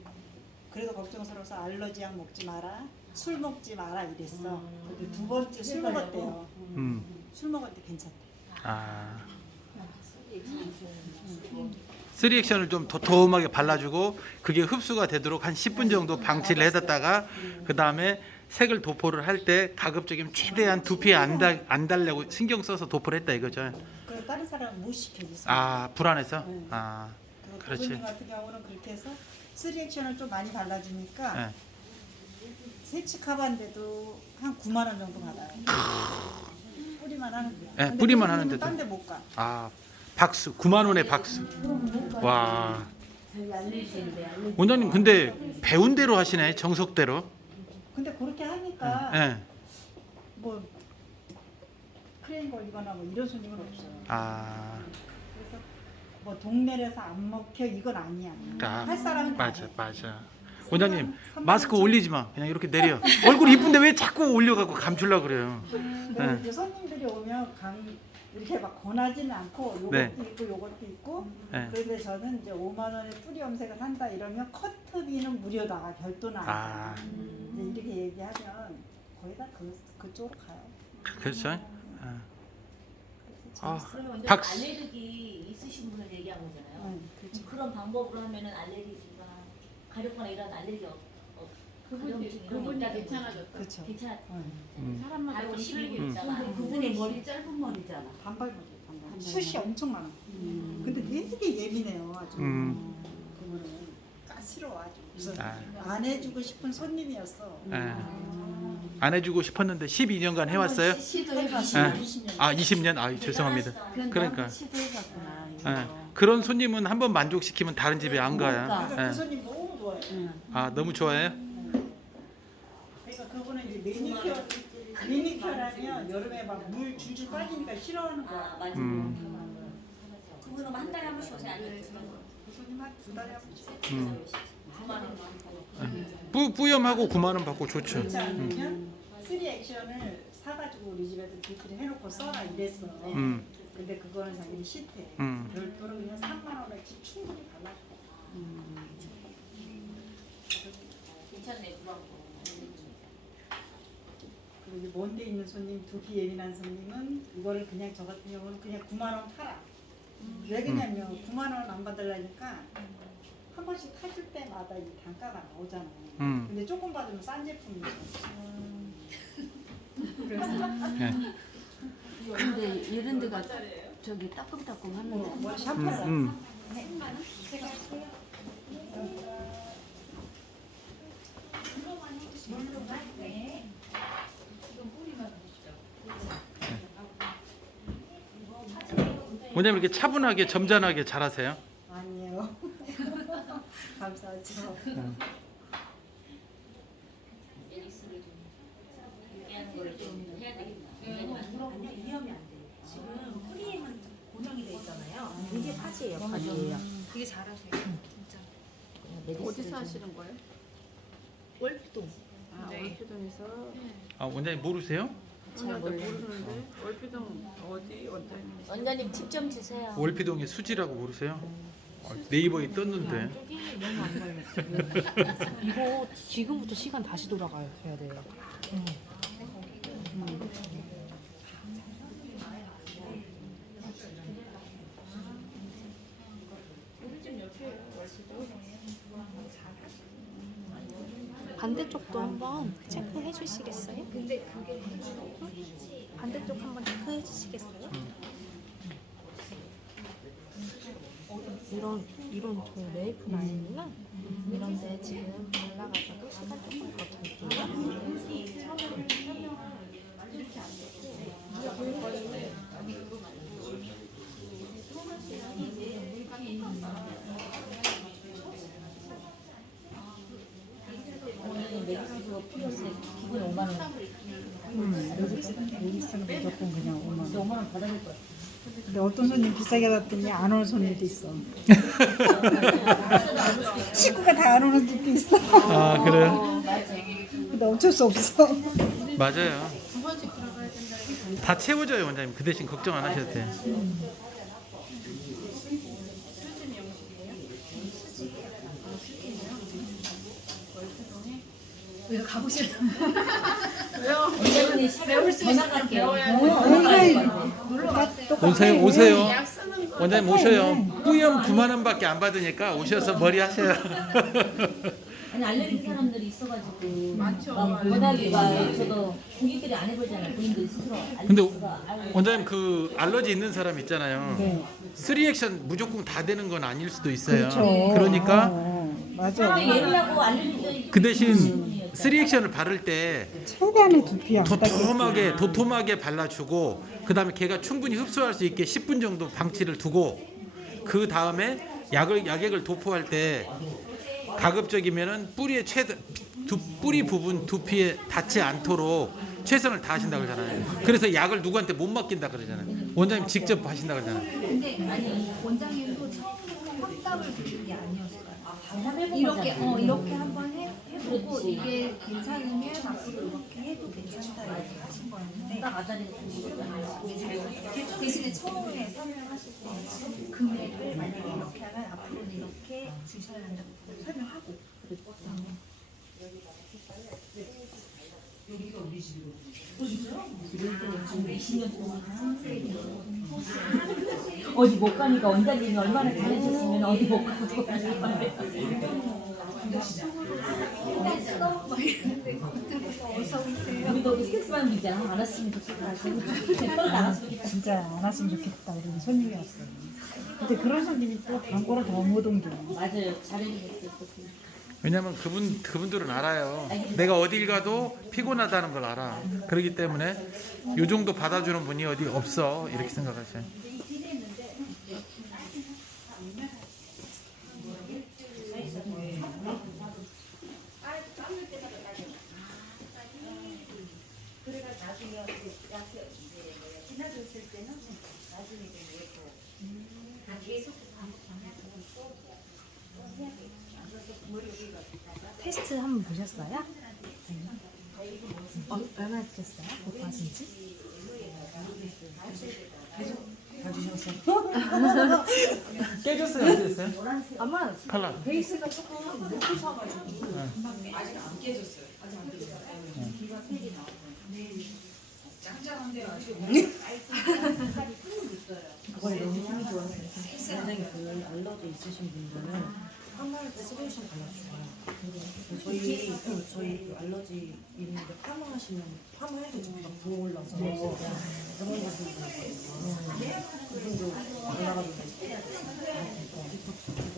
그래서 걱정스러워서 알러지약 먹지 마라, 술 먹지 마라 이랬어. 근데 2번째 술 먹었대요. 술 먹을 때 괜찮대. 3액션을 좀 도톰하게 발라주고 그게 흡수가 되도록 한 10분 정도 방치를 해뒀다가 그 다음에 색을 도포를 할 때 가급적이면 최대한 두피에 안 달려고 신경 써서 도포를 했다 이거죠. 그래서 다른 사람은 못 시켜줬어. 불안해서. 그렇지. 그분 같은 경우는 그렇게 해서 3액션을 좀 많이 발라주니까 세치카바인데도 한 9만 원 정도 받아요. 뿌리만 하는데. 뿌리만 하는데도. 딴데 못 가. 박수 9만 원의 박수. 와. 원장님 근데 배운 대로 하시네 정석대로. 근데 그렇게 하니까 뭐 크레인 걸리거나 뭐 이런 손님은 없어요. 그래서 뭐 동네에서 안 먹혀 이건 아니야. 할 사람은 다 해. 맞아. 원장님 마스크 올리지 마. 그냥 이렇게 내려. 얼굴 이쁜데 왜 자꾸 올려갖고 감추려고 그래요. 근데 이제 손님들이 오면 이렇게 막 권하지는 않고 요것도 있고 요것도 있고 그런데 저는 이제 5만 원에 뿌리 염색을 한다 이러면 커트비는 무료다 별도는 아니다. 이제 이렇게 얘기하면 거의 다 그쪽으로 가요. 그렇죠. 박수. 알레르기 있으신 분을 얘기한 거잖아요. 그렇죠. 그런 방법으로 하면은 알레르기가 가렵거나 이런 알레르기 그분이 괜찮아졌다. 그렇죠. 괜찮았다. 사람마다 바로 좀 시비 틀리겠지. 있잖아. 그분의 머리 짧은 머리잖아. 단발머리. 숱이 엄청 많아. 근데 되게 예민해요 아주. 그거는 까시러 아주. 무슨 안 해주고 싶은 손님이었어. 안 해주고 싶었는데 12년간 해왔어요? 20년. 20년? 죄송합니다. 그러니까 시도해봤구나. 그런 손님은 한번 만족시키면 다른 집에 안 가요. 그러니까 그 손님 너무 좋아해요. 너무 좋아해요? 그러니까 그분은 이제 매니큐어라면 여름에 막 물 줄줄 빠지니까 싫어하는 거야. 맞아. 그분은 한 달에 한 번씩 오세요? 아니면 그 손님 한 2달에 한 번씩. 9만 원. 뿌염하고 9만 원 받고 좋죠. 그렇지 않으면 3액션을 사가지고 우리 집에서 비키를 해놓고 써라 이랬어. 근데 그거는 자기는 싫대. 별도로 그냥 3만 원어치 충분히 발라줘. 괜찮네 그 방법. 그리고 이제 먼데 있는 손님, 두피 예민한 손님은 이거를 그냥 저 같은 경우는 그냥 9만 원 팔아. 왜 그러냐면 9만 원 안 받으려니까 한 번씩 타줄 때마다 이 단가가 나오잖아. 근데 조금 받으면 싼 제품이죠. 그래서 근데 이런 데가 저기 따끔따끔 하면서 뭐 샴푸를 원장님 이렇게 차분하게 점잖하게 잘하세요? 아니에요. 감사하죠. 에리스를 좀 얘기하는 거를 좀 해야 되겠다. 위험이 안 돼요. 지금 프리임은 고정이 돼 있잖아요. 이게 파지예요, 파지예요. 되게 잘하세요. 진짜. 어디서 하시는 거예요? 월피동. 아, 월피동에서. 아 원장님 모르세요? 잘 몰라요. 모르는데 월피동 어디 원장님? 원장님 팁 좀 주세요. 월피동의 수지라고 모르세요? 네이버에 떴는데. 쪽이 너무 안 걸렸어. 이거 지금부터 시간 다시 돌아가야 돼요. 반대쪽도 한번 체크해 주시겠어요? 근데 그게 반대쪽 한번 체크해 주시겠어요? 이런 저 메이플 라인이나 이런데 지금 올라가서도 시간 조금 더 줄게요. 메디스가 필요했어요. 기본 5만 원. 메디스는 무조건 그냥 5만 원. 5만 원 받아낼 거야. 근데 어떤 손님 비싸게 받더니 안 오는 손님도 있어. 식구가 다 안 오는 집도 있어. 아 그래요? 근데 어쩔 수 없어. 맞아요. 다 채워져요 원장님. 그 대신 걱정 안 하셔도 돼. 이거 가보실 원장님 배울 수 있을게요. 오세요 오세요. 원장님 오셔요. 뿌염 9만 원밖에 안 받으니까 오셔서 머리 하세요. 아니 알레르기 사람들이 있어가지고 많죠. 워낙에 저도 고객들이 안 해보잖아요. 본인들 스스로. 근데 원장님 그 알러지 있는 사람 있잖아요. 네. 3액션 무조건 다 되는 건 아닐 수도 있어요. 그렇죠. 그러니까 맞아. 근데 예민하고 알레르기 그 대신 3액션을 바를 때 최대한의 두피 안 도톰하게 발라주고 그 다음에 걔가 충분히 흡수할 수 있게 10분 정도 방치를 두고 그 다음에 약액을 도포할 때 가급적이면은 뿌리 부분 두피에 닿지 않도록 최선을 다하신다 그러잖아요. 그래서 약을 누구한테 못 맡긴다 그러잖아요. 원장님 직접 하신다 그러잖아요. 근데 아니 원장님도 처음에 확답을 드린 게 아니었어요. 이렇게 이렇게 한번 해보고 이게 괜찮으면 앞으로 이렇게 해도 괜찮다 이렇게 하신 거였는데 대신에 처음에 설명하실 때 금액을 만약에 이렇게 하면 앞으로는 이렇게 주셔야 한다고 설명하고 어디 못 가니까 원장님이 얼마나 잘해줬으면 어디 못 가고 우리도 스트레스만 비자 안 왔으면 좋겠다. 진짜 안 왔으면 좋겠다. 우리 손님이 왔어요. 근데 그런 손님이 또 광고를 더 못 옮겨. 맞아요. 잘해주셨어요. 왜냐면 그분들은 알아요. 내가 어딜 가도 피곤하다는 걸 알아. 그렇기 때문에 이 정도 받아주는 분이 어디 없어 이렇게 생각하셔요. 테스트 한번 보셨어요? 얼마나 드셨어요? 못 하신지? 깨졌어요? 안 깨졌어요? 아마 칼라. 베이스가 조금 높으셔가지고 아직 안 깨졌어요. 아직 안 깨졌어요. 짱짱한데 아직 그걸 너무 힘이 좋아서 굉장히 그 알러지 있으신 분들은 파마할 때 솔루션 발라줘요. 저희 알러지 있는데 파마하시면 파마해도 지금 막 부어올라서 병원 가시는 분 있거든요. 그분도 발라가지고 그건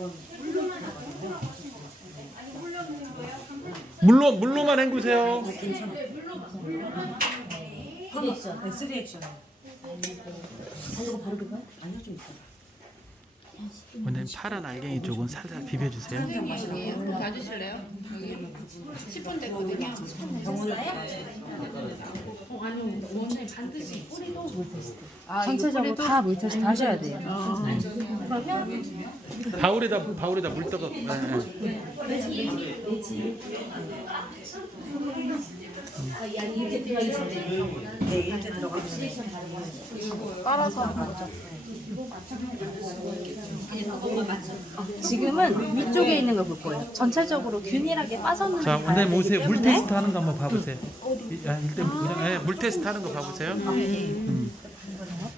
물로만 헹구세요. 리액션. 3액션. 바르고 바르고 가? 아니요 좀 있어. 원장님 파란 알갱이 쪽은 살살 비벼주세요. 봐주실래요? 10분 됐거든요. 병원을 가가지고 아니요. 원래 반드시 뿌리도 물 테스트. 전체적으로 다 물 테스트 하셔야 돼요. 그러면 바울에다 물 떠가. 빨아서 먼저. 지금은 위쪽에 있는 걸 볼 거예요. 전체적으로 균일하게 빠졌는지. 자, 봐야 오늘 오세요. 되기 물 때문에. 테스트 하는 거 한번 봐보세요. 일단 그냥 물 테스트 하는 거 봐보세요.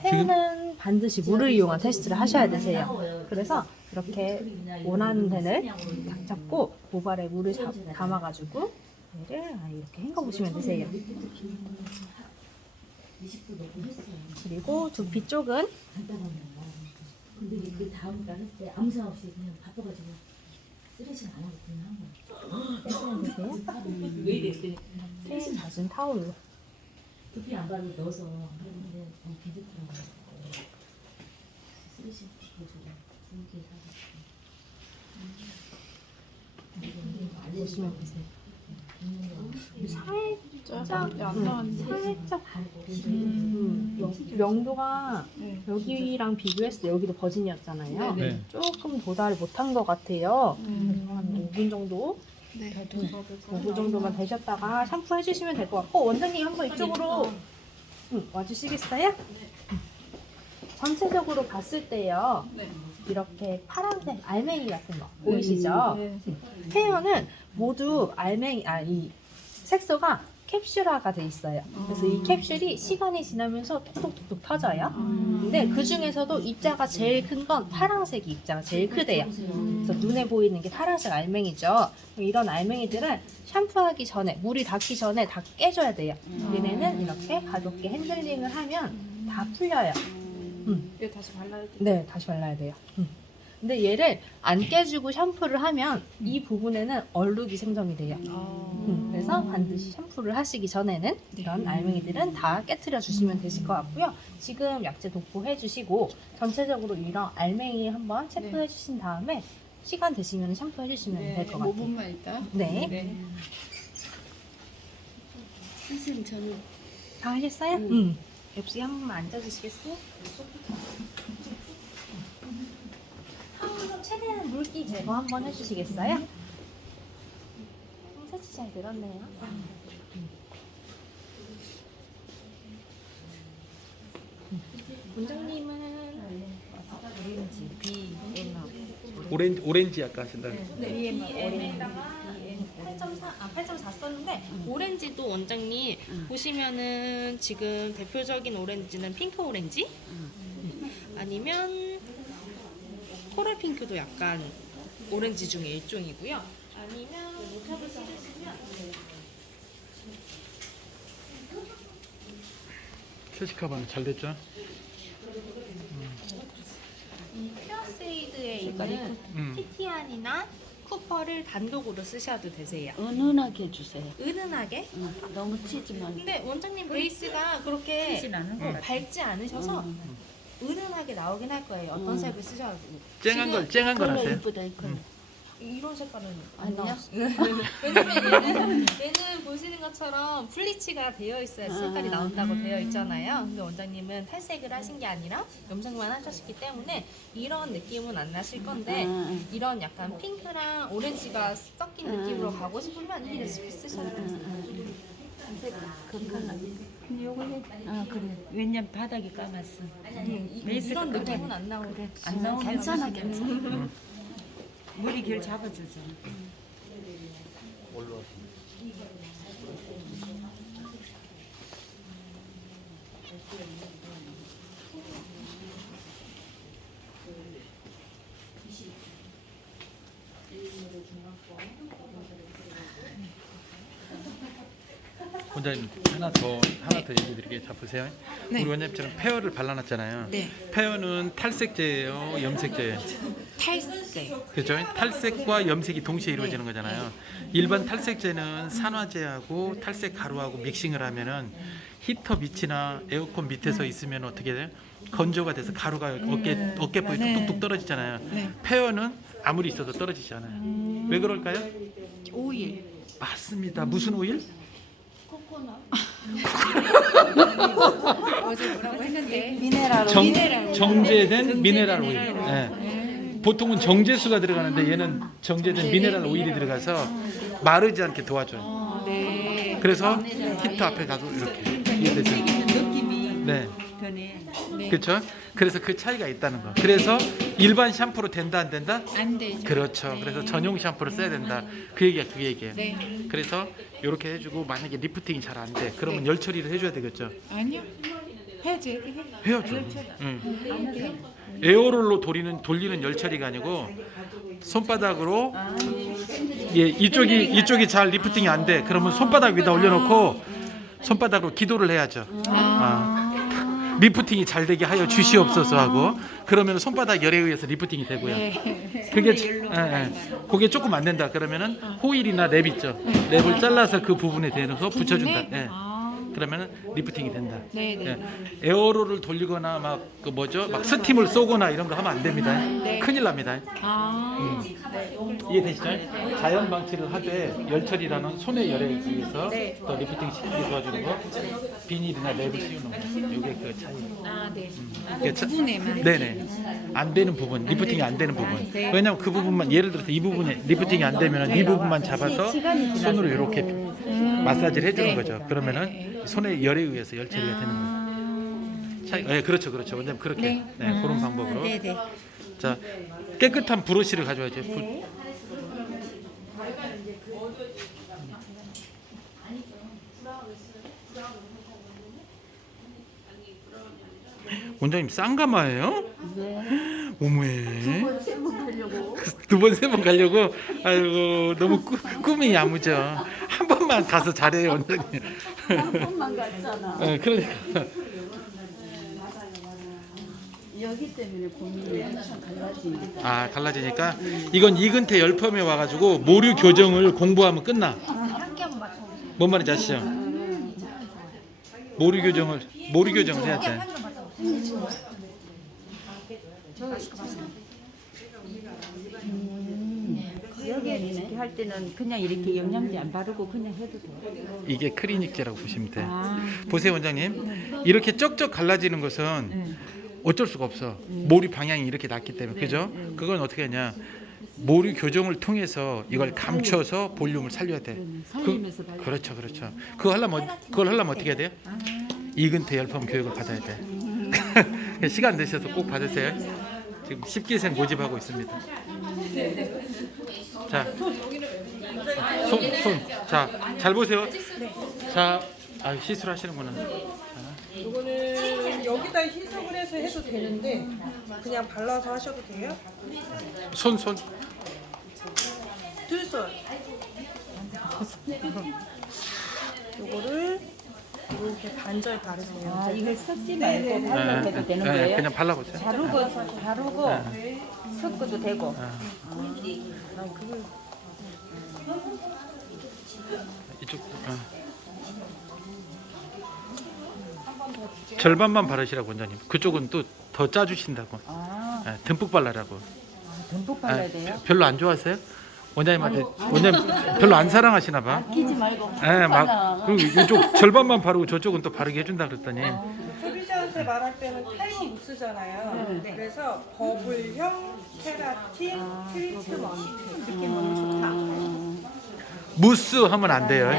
폐는 반드시 물을 이용한 테스트를 하셔야 되세요. 그래서 이렇게 원하는 데를 딱 잡고 모발에 물을 담아가지고 얘를 이렇게 헹궈 보시면 되세요. 그리고 두피 쪽은 근데 그 다음 날 했을 때 아무 생각 없이 그냥 바빠가지고 쓰레기를 안 하고 그냥 한 거야. 보세요. 왜 이래? 새 젖은 타올로. 두피 안 바르고 넣어서 하는데 괜찮더라고요. 쓰레기 그거 두개 사서. 보시면 되세요. 살짝 안 나왔는데. 살짝 명도가 여기랑 비교했을 때 여기도 버진이었잖아요. 네. 조금 도달을 못한 것 같아요. 한 5분 정도? 5분 정도만 되셨다가 샴푸 해주시면 될 것 같고 원장님 한번 이쪽으로 와주시겠어요? 전체적으로 봤을 때요. 이렇게 파란색 알맹이 같은 거 보이시죠? 헤어는 모두 이 색소가 캡슐화가 돼 있어요. 그래서 이 캡슐이 시간이 지나면서 톡톡톡톡 터져요. 근데 그 중에서도 입자가 제일 큰 건 파란색이 입자가 제일 크대요. 그래서 눈에 보이는 게 파란색 알맹이죠. 이런 알맹이들은 샴푸하기 전에 물이 닿기 전에 다 깨줘야 돼요. 얘네는 이렇게 가볍게 핸들링을 하면 다 풀려요. 얘 다시 발라야 돼. 네, 다시 발라야 돼요. 근데 얘를 안 깨주고 샴푸를 하면 이 부분에는 얼룩이 생성이 돼요. 그래서 반드시 샴푸를 하시기 전에는 이런 알맹이들은 다 깨트려 주시면 되실 것 같고요. 지금 약재 도포해 주시고 전체적으로 이런 알맹이 한번 체크해 주신 다음에 시간 되시면 샴푸해 주시면 될 것 같아요. 5분만 있다. 네. 선생님 저는 다 하셨어요? 옆에 한 번만 앉아주시겠어요? 최대한 물기 제거 한번 해주시겠어요? 세치 잘 들었네요. 원장님은 오렌지 아까 하신다. BM에다가 8.4 썼는데 오렌지도 원장님 보시면은 지금 대표적인 오렌지는 핑크 오렌지 아니면 코랄 핑크도 약간 오렌지 중에 일종이고요. 아니면 모탑을 쓰시면 채식카바는 잘 됐죠? 이 퓨어세이드에 있는 티티안이나 쿠퍼를 단독으로 쓰셔도 되세요. 은은하게 해주세요. 은은하게? 너무 튀지만. 근데 원장님 베이스가 그렇게 밝지 않으셔서 은은하게 나오긴 할 거예요. 어떤 색을 쓰셔도. 쨍한 걸 하세요. 이쁘다 이 컬러. 이런 색깔은 안 아니야? 나왔어요. 왜냐면 얘는 보시는 것처럼 플리치가 되어 있어야 색깔이 나온다고 되어 있잖아요. 근데 원장님은 탈색을 하신 게 아니라 염색만 하셨기 때문에 이런 느낌은 안 나실 건데 이런 약간 핑크랑 오렌지가 섞인 느낌으로 가고 싶으면 이 레시피 쓰셔도 돼요. 그 컬러. 근데 요거 그래. 왜냐면 바닥이 까맣어. 이런 느낌은 안 나오고 안 나오면 괜찮아 괜찮아. 머리 결 잡아주죠. 원장님 하나 더 얘기 드릴게요. 자 보세요. 우리 원장님처럼 페어를 발라놨잖아요. 페어는 탈색제예요, 염색제예요. 탈색. 그죠? 탈색과 염색이 동시에 이루어지는 거잖아요. 일반 탈색제는 산화제하고 탈색 가루하고 믹싱을 하면은 히터 밑이나 에어컨 밑에서 있으면 어떻게 돼요? 건조가 돼서 가루가 어깨부에 뚝뚝뚝 떨어지잖아요. 페어는 아무리 있어도 떨어지지 않아요. 왜 그럴까요? 오일. 맞습니다. 무슨 오일? 어제 뭐라고 했는데 미네랄 정제된 미네랄 오일. 예. 보통은 정제수가 들어가는데 얘는 정제된 미네랄 오일이 들어가서 마르지 않게 도와줘요. 네. 그래서 히터 앞에 가도 이렇게 이게 되죠. 느낌이 네. 드네. 그렇죠? 그래서 그 차이가 있다는 거. 그래서 일반 샴푸로 된다 안 된다? 안 되죠. 그렇죠. 네. 그래서 전용 샴푸를 써야 된다. 그 얘기야, 그 얘기예요. 네. 그래서 이렇게 해주고 만약에 리프팅이 잘 안 돼, 그러면 열 처리를 해줘야 되겠죠. 아니요. 해야지. 해야죠. 응. 에어롤로 돌리는 열 처리가 아니고 손바닥으로 예, 이쪽이 잘 리프팅이 안 돼. 그러면 손바닥 위에다 올려놓고 손바닥으로 기도를 해야죠. 리프팅이 잘 되게 하여 주시옵소서 하고 그러면 손바닥 열에 의해서 리프팅이 되고요. 그게 그게 조금 안 된다 그러면은 호일이나 랩 있죠. 랩을 잘라서 그 부분에 대해서 붙여준다. 예. 그러면은 리프팅이 된다. 네네. 예. 에어로를 돌리거나 막 그 뭐죠? 막 스팀을 쏘거나 이런 거 하면 안 됩니다. 큰일 납니다. 이해되시죠? 자연 방치를 하되 열처리라는 손의 열에 의해서 또 리프팅 시키기 도와주는 거 비닐이나 랩을 씌우는 거 이게 그 차이. 네. 그 부분에만. 네네. 안 되는 부분, 리프팅이 안 되는 부분. 네. 왜냐면 그 부분만 예를 들어서 이 부분에 리프팅이 안 되면 이 부분만 잡아서 손으로 이렇게 마사지를 해주는 거죠. 그러면은 손의 열에 의해서 열처리가 되는 거예요. 네, 그렇죠. 왜냐면 그렇게 그런 방법으로. 네네. 자, 깨끗한 브러쉬를 가져와야죠. 원장님 쌍가마예요? 네. 오메. 두 번 세 번 가려고. 아이고 너무 꿈이 야무져. 한 번만 가서 잘해요 원장님. 한 번만 갔잖아. 그러니까. 여기 때문에 고민이 항상 갈라지니까. 아 갈라지니까 이건 이근태 열펌에 와가지고 모류 교정을 공부하면 끝나. 뭔 말인지 아시죠? 모류 교정을 해야 돼. 여기에 이렇게 할 때는 그냥 이렇게 영양제 안 바르고 그냥 해도 돼요. 이게 클리닉제라고 보시면 돼. 보세요 원장님. 이렇게 쩍쩍 갈라지는 것은 어쩔 수가 없어. 모류 방향이 이렇게 났기 때문에. 그죠? 그건 어떻게 하냐. 모류 교정을 통해서 이걸 감춰서 볼륨을 살려야 돼. 살리면서 그렇죠. 그걸 하려면 어떻게 해야 돼요? 이근태 열펌 교육을 받아야 돼. 시간 내셔서 꼭 받으세요. 지금 10기생 모집하고 있습니다. 자, 손. 자, 잘 보세요. 자, 시술하시는구나. 이거는 여기다 희석을 해서 해도 되는데 그냥 발라서 하셔도 돼요. 손. 두 손. 요거를 이렇게 반절 바르세요. 이걸 섞지 말고 발라도 되는 거예요? 그냥 발라보세요. 바르고 섞어도 되고. 이쪽. 절반만 바르시라고 원장님. 그쪽은 또 더 짜주신다고. 듬뿍 발라라고. 듬뿍 발라야 돼요? 별로 안 좋아하세요? 원장님 별로 안 사랑하시나 봐. 끼지 말고. 그리고 이쪽 절반만 바르고 저쪽은 또 바르게 해준다 그랬더니. 소비자한테 말할 때는 타임을 못 쓰잖아요. 그래서 버블형 케라틴 트리트먼트 이렇게 하면 좋다. 무스 하면 안 돼요.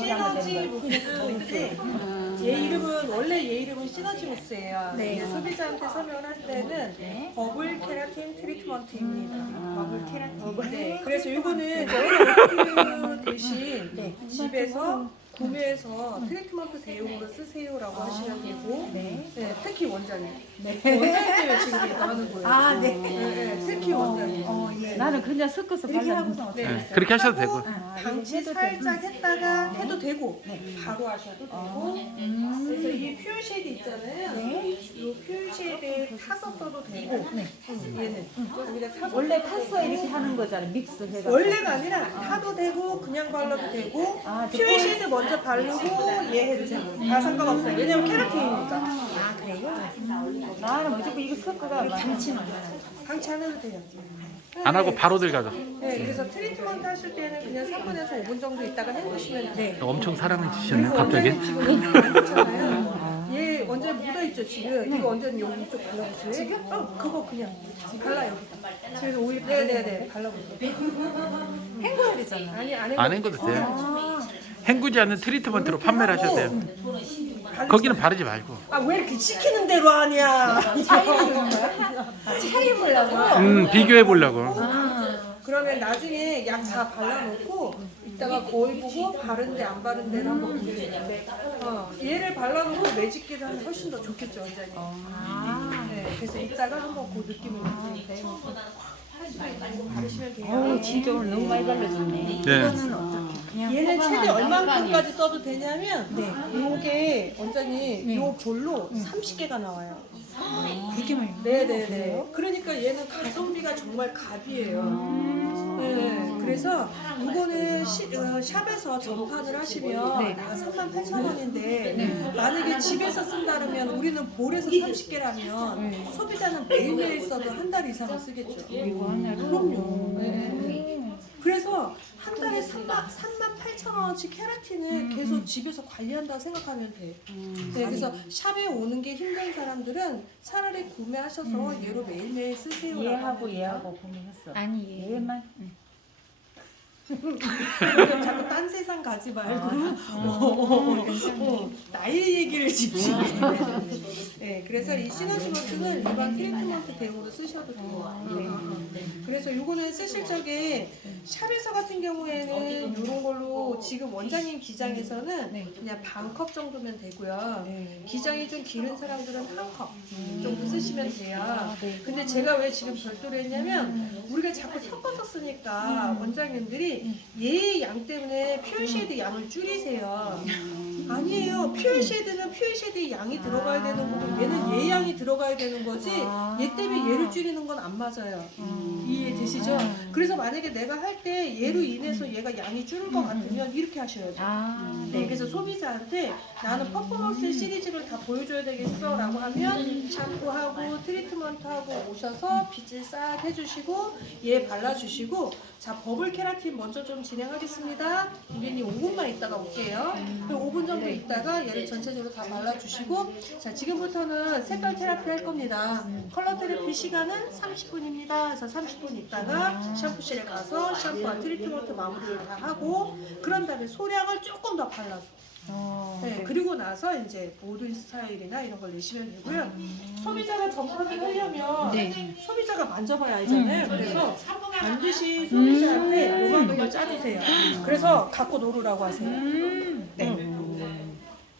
시너지 무스인데 얘 이름은 시너지 무스예요. 소비자한테 설명을 할 때는 버블 케라틴 트리트먼트입니다. 버블 케라틴. 네. 그래서 이거는 오일 대신 집에서 구매해서 트리트먼트 대용으로 쓰세요라고 하시면 되고, 특히 원장님. 원장님 때문에 지금 이거 하는 거예요. 특히 원장님. 나는 그냥 섞어서 발라서. 그렇게 하셔도 되고. 방치 살짝 했다가 해도 되고, 바로 하셔도 되고. 그래서 이 퓨어 쉐이드 있잖아요. 이 퓨어 쉐이드 타서 써도 되고, 얘는 여기다 타서 원래 탔어 이렇게 하는 거잖아. 믹스 해가지고. 원래가 아니라 타도 되고 그냥 발라도 되고 퓨어 쉐이드 먼저 바르고 얘 해도 되고 다 상관없어요. 왜냐면 케라틴이니까. 나는 무조건 이거 섞어가 방치는 방치 안 해도 돼요. 안 하고 바로 들어가죠. 네, 그래서 트리트먼트 하실 때는 그냥 3분에서 5분 정도 있다가 헹구시면 돼요. 엄청 사랑해 주셨네 갑자기. 지금 안 좋잖아요. 얘 완전 묻어있죠 지금. 이거 완전 여기 이쪽 발라보세요. 지금? 그거 그냥 발라 여기다. 그래서 오일 네네네 발라보세요. 헹궈야 되잖아. 아니 안 헹궈도 돼요. 헹구지 않는 트리트먼트로 판매를 하셔도 돼요. 거기는 바르지 말고. 아 왜 이렇게 시키는 대로 하냐. 차이 보려고. 비교해 보려고. 그러면 나중에 약 다 발라놓고 이따가 거울 보고 바른데 안 바른데를 한번 보세요. 얘를 발라놓고 매직기를 하면 훨씬 더 좋겠죠 원장님. 네, 그래서 이따가 한번 그 느낌을 보세요. 바르시면 돼요. 진짜 오늘 너무 많이 발라줬네. 네. 얘는 최대 얼만큼까지 써도 되냐면 요게 원장님 요 볼로 30개가 나와요. 그렇게 많이. 네네네. 그러니까 얘는 가성비가 정말 갑이에요. 네. 그래서 이거는 샵에서 전판을 하시면 38,000원인데 만약에 집에서 쓴다면 우리는 볼에서 30개라면 소비자는 매일매일 써도 한 달 이상은 쓰겠죠. 그럼요. 네. 그래서 한 달에 38,000원어치 케라틴을 계속 집에서 관리한다고 생각하면 돼. 네, 그래서 샵에 오는 게 힘든 사람들은 차라리 구매하셔서 얘로 매일매일 쓰세요. 얘하고 구매했어. 아니 얘만. 자꾸 딴 세상 가지 말고 나의 얘기를 집중해. 네, 그래서 이 시너지먼트는 일반 트리트먼트 대용으로 쓰셔도 돼요. 그래서 요거는 쓰실 적에 샵에서 같은 경우에는 이런 걸로 지금 원장님 기장에서는 그냥 반 컵 정도면 되고요. 기장이 좀 기른 사람들은 한 컵 정도 쓰시면 돼요. 근데 제가 왜 지금 별도로 했냐면 우리가 자꾸 섞어서 쓰니까 원장님들이 얘의 양 때문에 퓨어쉐드 양을 줄이세요. 아니에요. 퓨어쉐드는 퓨어쉐드의 양이 들어가야 되는 거고 얘는 얘 양이 들어가야 되는 거지 얘 때문에 얘를 줄이는 건 안 맞아요. 이해되시죠? 그래서 만약에 내가 할 때 얘로 인해서 얘가 양이 줄을 것 같으면 이렇게 하셔야죠. 네, 그래서 소비자한테 나는 퍼포먼스 시리즈를 다 보여줘야 되겠어 라고 하면 샴푸하고 트리트먼트하고 오셔서 빗질 싹 해주시고 얘 발라주시고 자 버블 케라틴 먼저 좀 진행하겠습니다. 고객님 5분만 있다가 올게요. 5분 정도 있다가 얘를 전체적으로 다 발라주시고 자 지금부터는 색깔 테라피 할 겁니다. 컬러 테라피 시간은 30분입니다. 그래서 30분 있다가 샴푸실에 가서 샴푸와 트리트먼트 마무리를 다 하고 그런 다음에 소량을 조금 더 발라줘. 네, 그리고 나서 이제 모든 스타일이나 이런 걸 내시면 되고요. 소비자가 전파를 하려면 소비자가 만져봐야 알잖아요. 그래서 반드시 소비자한테 요만큼을 짜주세요. 그래서 갖고 놀으라고 하세요.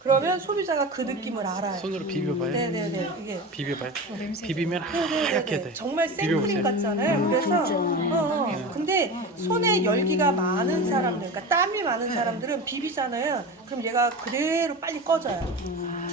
그러면 소비자가 그 느낌을 알아요. 손으로 비벼봐요. 네네네. 이게 비벼봐요. 비비면 하얗게 돼. 정말 생크림 같잖아요. 그래서 근데 손에 열기가 많은 사람들, 그러니까 땀이 많은 사람들은 비비잖아요. 그럼 얘가 그대로 빨리 꺼져요.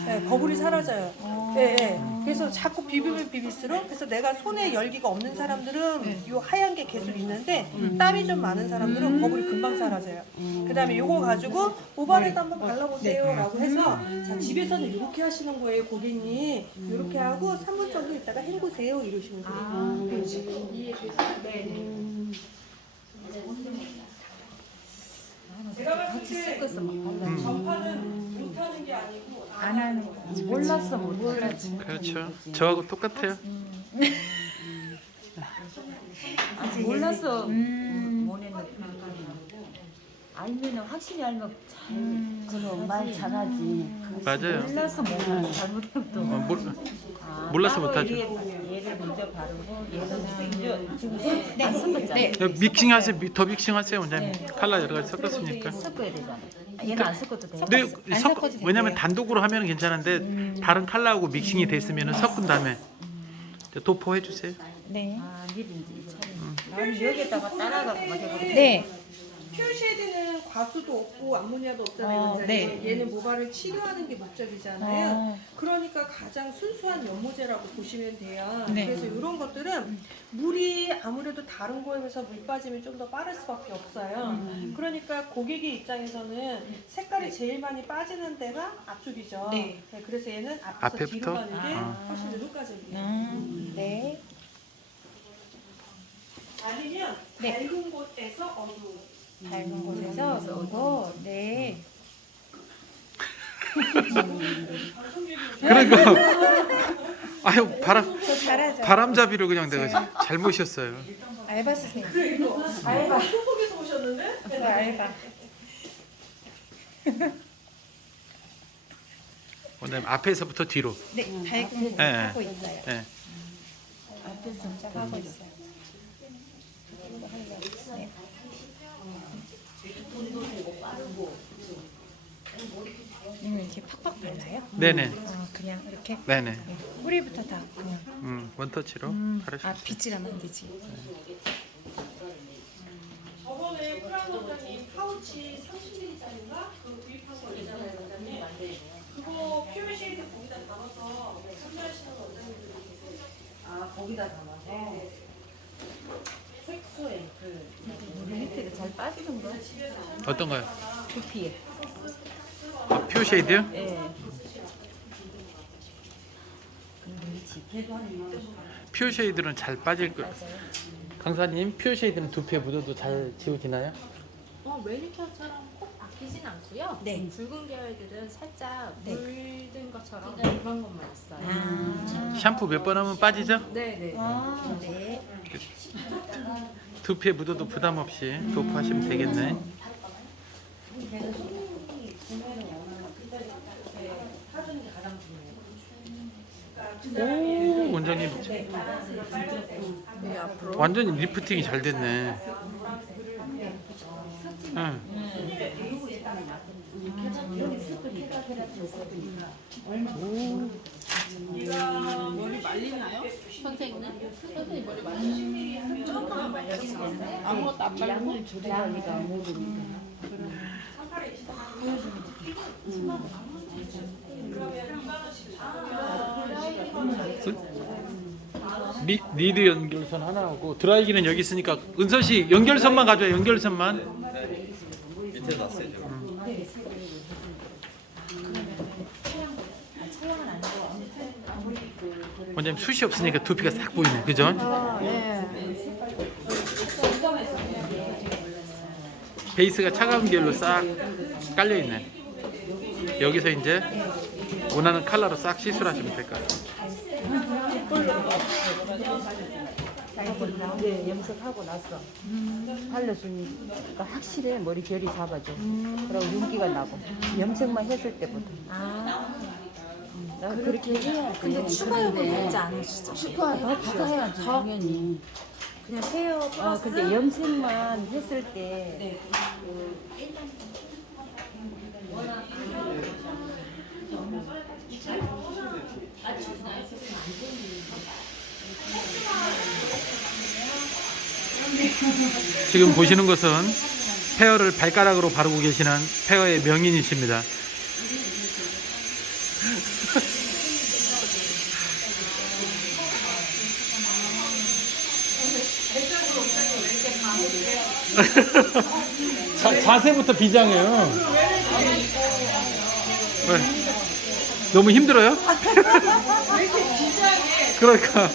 네, 버블이 사라져요. 네. 그래서 자꾸 비비면 비빌수록 그래서 내가 손에 열기가 없는 사람들은 요 하얀 게 계속 있는데 땀이 좀 많은 사람들은 버블이 금방 사라져요. 그 다음에 요거 가지고 모발에도 한번 발라보세요 라고 해서 자 집에서는 이렇게 하시는 거예요 고객님. 이렇게 하고 3분 정도 있다가 헹구세요 이러시면 돼요. 이해되시죠? 네. 제가 봤을 때 전파는 못하는 게 아니고 안 하는 거. 몰랐지. 그렇죠. 저하고 똑같아요. 몰랐어. 모네는 알면은 확실히 알면 그럼 말 잘하지. 맞아요. 몰라서 못 잘못하면 또. 몰라서 못하죠. 얘를 먼저 바르고 얘는 지금 안 섞었잖아. 믹싱하세요. 더 믹싱하세요 원장님. 칼라 여러 가지 섞었으니까. 섞어야 되잖아. 얘는 안 섞어도 돼. 근데 왜냐면 단독으로 하면 괜찮은데 다른 칼라하고 믹싱이 됐으면 섞은 다음에 도포해 주세요. 네. 미리인지 나는 여기다가 따라가고 막 해버려. 네. 퓨어쉐드는 과수도 없고 암모니아도 없잖아요. 원장님. 얘는 모발을 치료하는 게 목적이잖아요. 그러니까 가장 순수한 연모제라고 보시면 돼요. 그래서 이런 것들은 물이 아무래도 다른 거에 비해서 물 빠짐이 좀 더 빠를 수밖에 없어요. 그러니까 고객의 입장에서는 색깔이 제일 많이 빠지는 데가 앞쪽이죠. 그래서 얘는 앞에서 뒤로 앞에부터? 가는 게 훨씬 더 효과적이에요. 네. 아니면 밝은 곳에서 어두운 밝은 곳에서 어두워. 네. 그러니까 아유 저 잘하죠. 바람잡이로 그냥 내가 잘 모셨어요. 알바 쓰세요. 알바 소속에서 오셨는데? 저 알바. 오늘 앞에서부터 뒤로. 네, 밝은 곳 예, 하고 있어요. 예. 앞에서 하고 있어요. 네. 이렇게 팍팍 발라요? 네네. 그냥 이렇게? 네네. 네. 뿌리부터 다 그냥. 원터치로 바르시면 돼요. 빗질하면 안 되지. 저번에 프랑 원장님 파우치 30ml짜리인가? 그거 구입한 거 있잖아요, 원장님. 그거 퓨어쉐이드 거기다 담아서 판매하시는 원장님들이 계세요. 거기다 담아서. 색소에 우리 밑에가 잘 빠지는 거. 어떤가요? 두피에. 아, 퓨어 쉐이드요? 예. 퓨어 쉐이드는 잘 빠질 거. 강사님, 퓨어 쉐이드는 두피에 묻어도 잘 지워지나요? 매니큐어처럼 꼭 바뀌진 않고요. 네. 붉은 계열들은 살짝 네. 물든 것처럼 그런 것만 있어요. 샴푸 몇 번 하면 빠지죠? 네네. 네. 두피에 묻어도 부담 없이 도포하시면 되겠네. 오, 원장님 완전히 리프팅이 잘 됐네. 응. 머리 말리나요? 선생님? 선생님 머리 말리나요? 조금만 말려주세요. 아무것도 안 말리고? 리드 연결선 하나 하고 드라이기는 여기 있으니까 은서 씨 연결선만 가져와. 연결선만. 밑에 놨어요. 원장님 숱이 없으니까 두피가 싹 보이네. 그죠? 베이스가 차가운 계열로 싹 깔려 있네. 여기서 이제 원하는 컬러로 싹 시술하시면 될 것 같아요. 네, 염색하고 나서 발라주니까 확실히 머리 결이 잡아줘. 그리고 윤기가 나고. 염색만 했을 때보다. 나 그렇게 해야 돼. 근데 추가요금 되지 않으시죠? 더 해야지 당연히. 그냥 헤어 플러스. 근데 염색만 했을 때 지금 보시는 것은 페어를 발가락으로 바르고 계시는 페어의 명인이십니다. 자세부터 비장해요. 왜? 너무 힘들어요? 그러니까.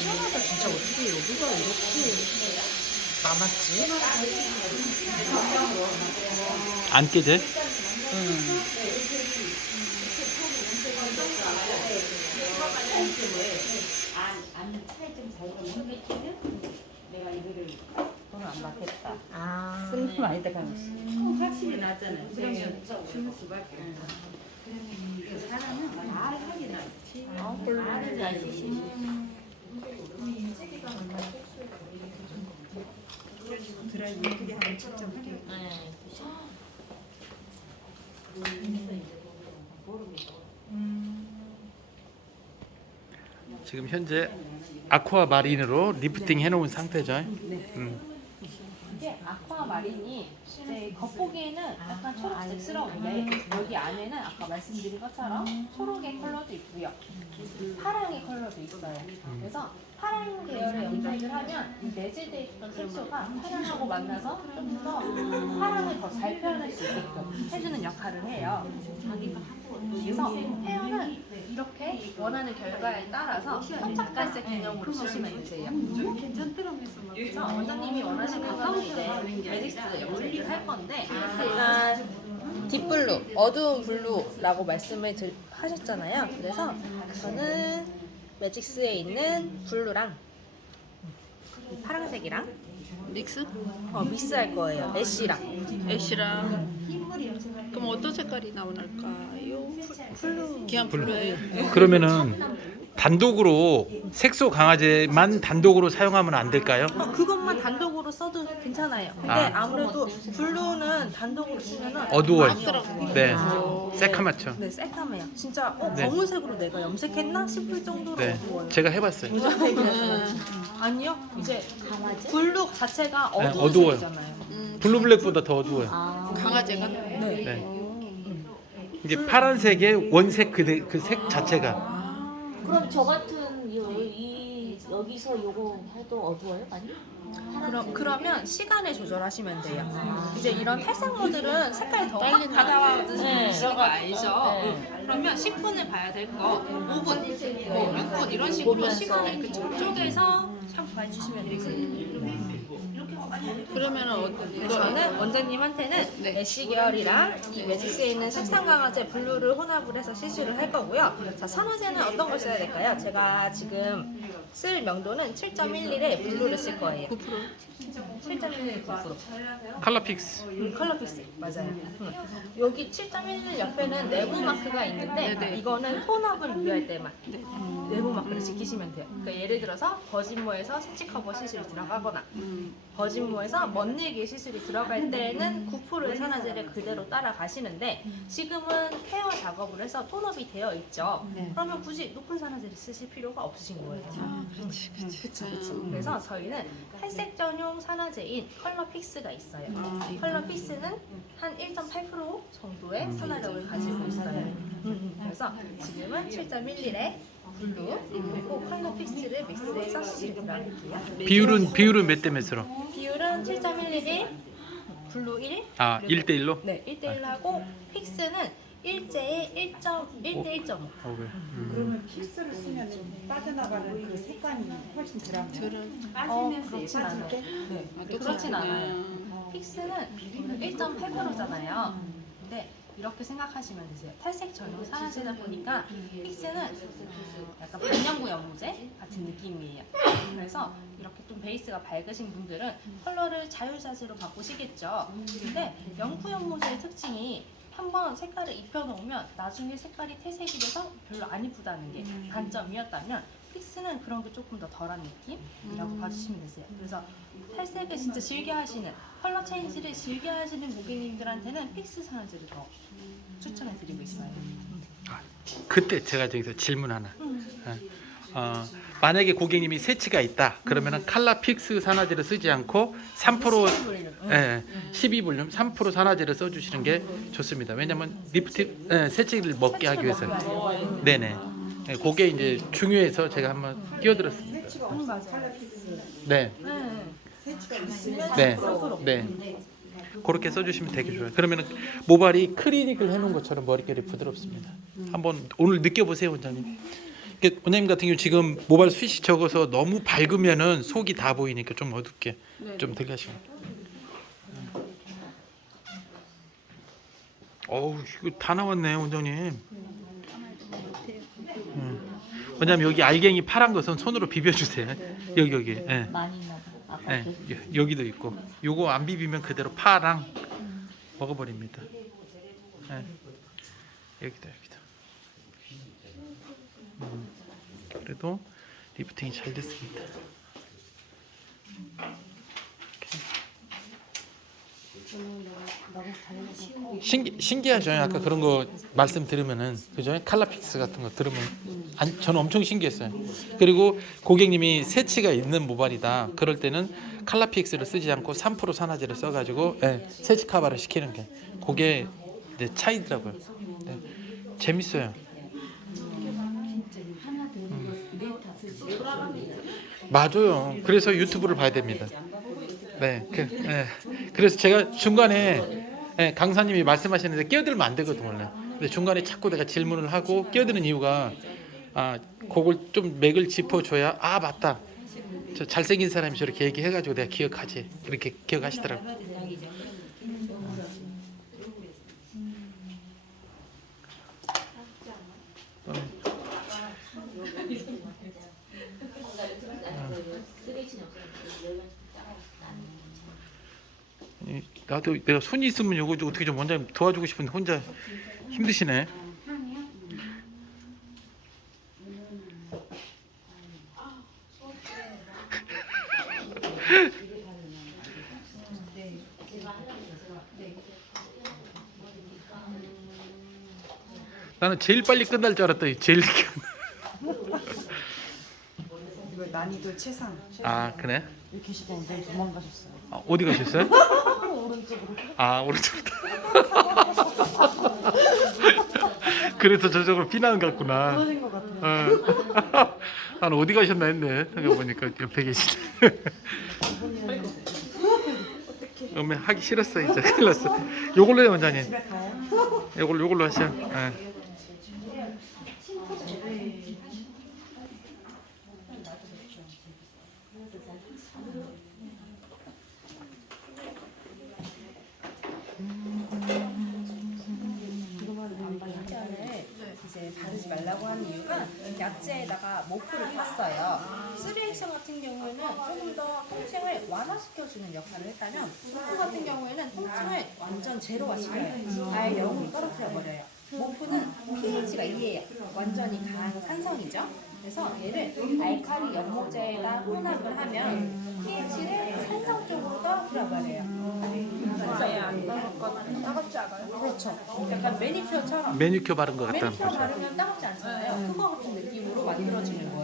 시원하다 진짜. 어떻게 여기가 이렇게 남았지? 안 깨져? 돈을 안 받겠다. 아. 쓰는 거 아니다 가면. 확실히 낫잖아요. 그러면 주는 수밖에 없어. 그러면 사람은 말하기 낫지. 말하지 않지. 드라이 예쁘게 한번 직접 할게요. 지금 현재 아쿠아 마린으로 리프팅 해놓은 상태죠. 이게 아쿠아마린이 이제 겉보기에는 약간 초록색스러운데 여기 안에는 아까 말씀드린 것처럼 초록의 컬러도 있고요. 파랑의 컬러도 있어요. 그래서 파랑 계열의 염색을 하면 이 내재되어 있던 색소가 파랑하고 만나서 좀 더 파랑을 더 잘 표현할 수 있게끔 해주는 역할을 해요. 그래서 헤어는 이렇게 원하는 결과에 따라서 선착갈색 개념으로 쓰시면 되세요. 그래서 원장님이 원하시는 거는 이제 메딕스 염색을 할 건데 일단 딥블루, 어두운 블루라고 말씀을 하셨잖아요. 그래서 저는 매직스에 있는 블루랑 이 파란색이랑 믹스할 거예요. 애쉬랑. 그럼 어떤 색깔이 나올까요? 블루. 그냥 블루예요. 그러면은 단독으로 색소 강화제만 단독으로 사용하면 안 될까요? 그것만 단독으로 써도 괜찮아요. 근데 아무래도 블루는 단독으로 쓰면은 어두워요. 맞더라고요. 네, 새카맣죠. 네, 새카매요. 진짜 네. 검은색으로 내가 염색했나 싶을 정도로 네, 어두워요. 제가 해봤어요. 아니요, 이제 블루 자체가 네, 어두운 어두워요. 색이잖아요. 블루블랙보다 더 어두워요. 강아지가? 네. 이게 파란색의 원색 그 색 자체가. 그럼 저 같은 여기서 요거 해도 어두워요, 많이? 그러면 시간을 조절하시면 돼요. 이제 이런 탈색모들은 색깔이 더 확 다가와지는 거 알죠? 그러면 10분을 봐야 될 거 5분, 뭐 6분 이런 식으로 시간을 그쪽 쪼개서 샴푸 해주시면 되세요. 그러면은 저는 원장님한테는 애쉬 계열이랑 이 매직스에 있는 색상 강화제 블루를 혼합을 해서 시술을 할 거고요. 자, 산화제는 어떤 걸 써야 될까요? 제가 지금 쓸 명도는 7.11에 블루를 쓸 거예요. 7.11 9%. 컬러픽스. 컬러픽스 맞아요. 여기 7.11 옆에는 내부 마크가 있는데 이거는 톤업을 유의할 때만 내부 마크를 지키시면 돼요. 그러니까 예를 들어서 버진모에서 세치 커버 시술이 들어가거나 버진모에서 멋내기 시술이 들어갈 때는 9%의 산화제를 그대로 따라가시는데 지금은 헤어 작업을 해서 톤업이 되어 있죠. 그러면 굳이 높은 산화제를 쓰실 필요가 없으신 거예요. 그쵸. 그래서 저희는 탈색 전용 산화제인 컬러픽스가 있어요. 컬러픽스는 한 1.8% 정도의 산화력을 가지고 있어요. 그래서 지금은 7.11에 블루 그리고 컬러픽스를 믹스해서 시술 들어갈게요. 비율은 몇 대 몇으로? 비율은 7.11에 블루 1. 아, 1대1로? 네, 1대1하고 픽스는 일제에 1대 1.5. 그러면 픽스를 쓰면 빠져나가는 그 색감이 훨씬 덜한 그렇진 않아요. 네, 그렇진 않아요. 픽스는 1.8%잖아요. 근데 이렇게 생각하시면 되세요. 탈색 전용 산화제다 보니까 픽스는 약간 반영구 연모제 같은 느낌이에요. 그래서 이렇게 좀 베이스가 밝으신 분들은 컬러를 자유자재로 바꾸시겠죠. 근데 연구 연모제의 특징이 한번 색깔을 입혀놓으면 나중에 색깔이 퇴색이 돼서 별로 안 이쁘다는 게 단점이었다면 픽스는 그런 게 조금 더 덜한 느낌이라고 봐주시면 되세요. 그래서 탈색을 진짜 즐겨 하시는 컬러 체인지를 즐겨 하시는 고객님들한테는 픽스 산화제를 더 추천해 드리고 있어요. 그때 제가 저기서 질문 하나. 만약에 고객님이 세치가 있다 그러면은 칼라픽스 산화제를 쓰지 않고 3% 12볼륨 3% 산화제를 써주시는 게 좋습니다. 왜냐면 리프트 세치를 먹게 하기 위해서. 네네. 그게 이제 중요해서 제가 한번 끼워들었습니다. 네. 네. 네. 그렇게 써주시면 되게 좋아요. 그러면은 모발이 클리닉을 해놓은 것처럼 머릿결이 부드럽습니다. 한번 오늘 느껴보세요, 원장님. 원장님 같은 경우 지금 모발 숱이 적어서 너무 밝으면은 속이 다 보이니까 좀 어둡게 좀 들어가시면. 어우 이거 다 나왔네, 원장님. 원장님 여기 알갱이 파란 것은 손으로 비벼주세요. 여기. 많이 나고. 여기도 있고. 요거 안 비비면 그대로 파랑 먹어버립니다. 여기다. 그래도 리프팅이 잘 됐습니다. 이렇게. 신기하죠. 아까 그런 거 말씀 들으면은 그죠? 칼라픽스 같은 거 들으면 저는 엄청 신기했어요. 그리고 고객님이 새치가 있는 모발이다. 그럴 때는 칼라픽스를 쓰지 않고 3% 산화제를 써가지고 새치 카바를 시키는 게 그게 이제 차이더라고요. 네. 재밌어요. 맞아요. 그래서 유튜브를 봐야 됩니다. 네, 그래서 제가 중간에 강사님이 말씀하시는데 끼어들면 안 되거든 원래. 근데 중간에 자꾸 내가 질문을 하고 끼어드는 이유가 그걸 좀 맥을 짚어줘야 맞다. 저 잘생긴 사람이 저렇게 얘기해가지고 내가 기억하지. 그렇게 기억하시더라고. 나도 내가 손이 있으면 요거 어떻게 좀 원장님 도와주고 싶은데 혼자 힘드시네. 나는 제일 빨리 끝날 줄 알았더니 제일 늦게. 이거 난이도 최상. 그래? 이렇게 계시다 오늘 도망가셨어요. 어디 가셨어요? 오른쪽으로. 오른쪽으로. 그래서 저쪽으로 피나는 것 같구나. 떨어진 것 같아요. 나는 어디 가셨나 했네. 생각해보니까 옆에 계시네. 어머 하기 싫었어 이제. 큰일 났어. 요걸로 해요 원장님. 집에 가요? 요걸로 하셔. 이제 바르지 말라고 하는 이유가 약재에다가 모프를 탔어요. 3액션 같은 경우에는 조금 더 통증을 완화시켜주는 역할을 했다면 모프 같은 경우에는 통증을 완전 제로화시켜요. 아예 0으로 떨어뜨려 버려요. 모프는 pH가 2예요. 완전히 강한 산성이죠. 그래서 얘를 알칼리 연모제에다 혼합을 하면 pH를 산성 쪽으로 떨어뜨려 버려요. 아예 안 따갑지 않아요? 그렇죠. 약간 매니큐어처럼 매니큐어 바른 것 같다. 매니큐어 바르면 따갑지 않잖아요. 그거 같은 느낌으로 만들어지는 거예요.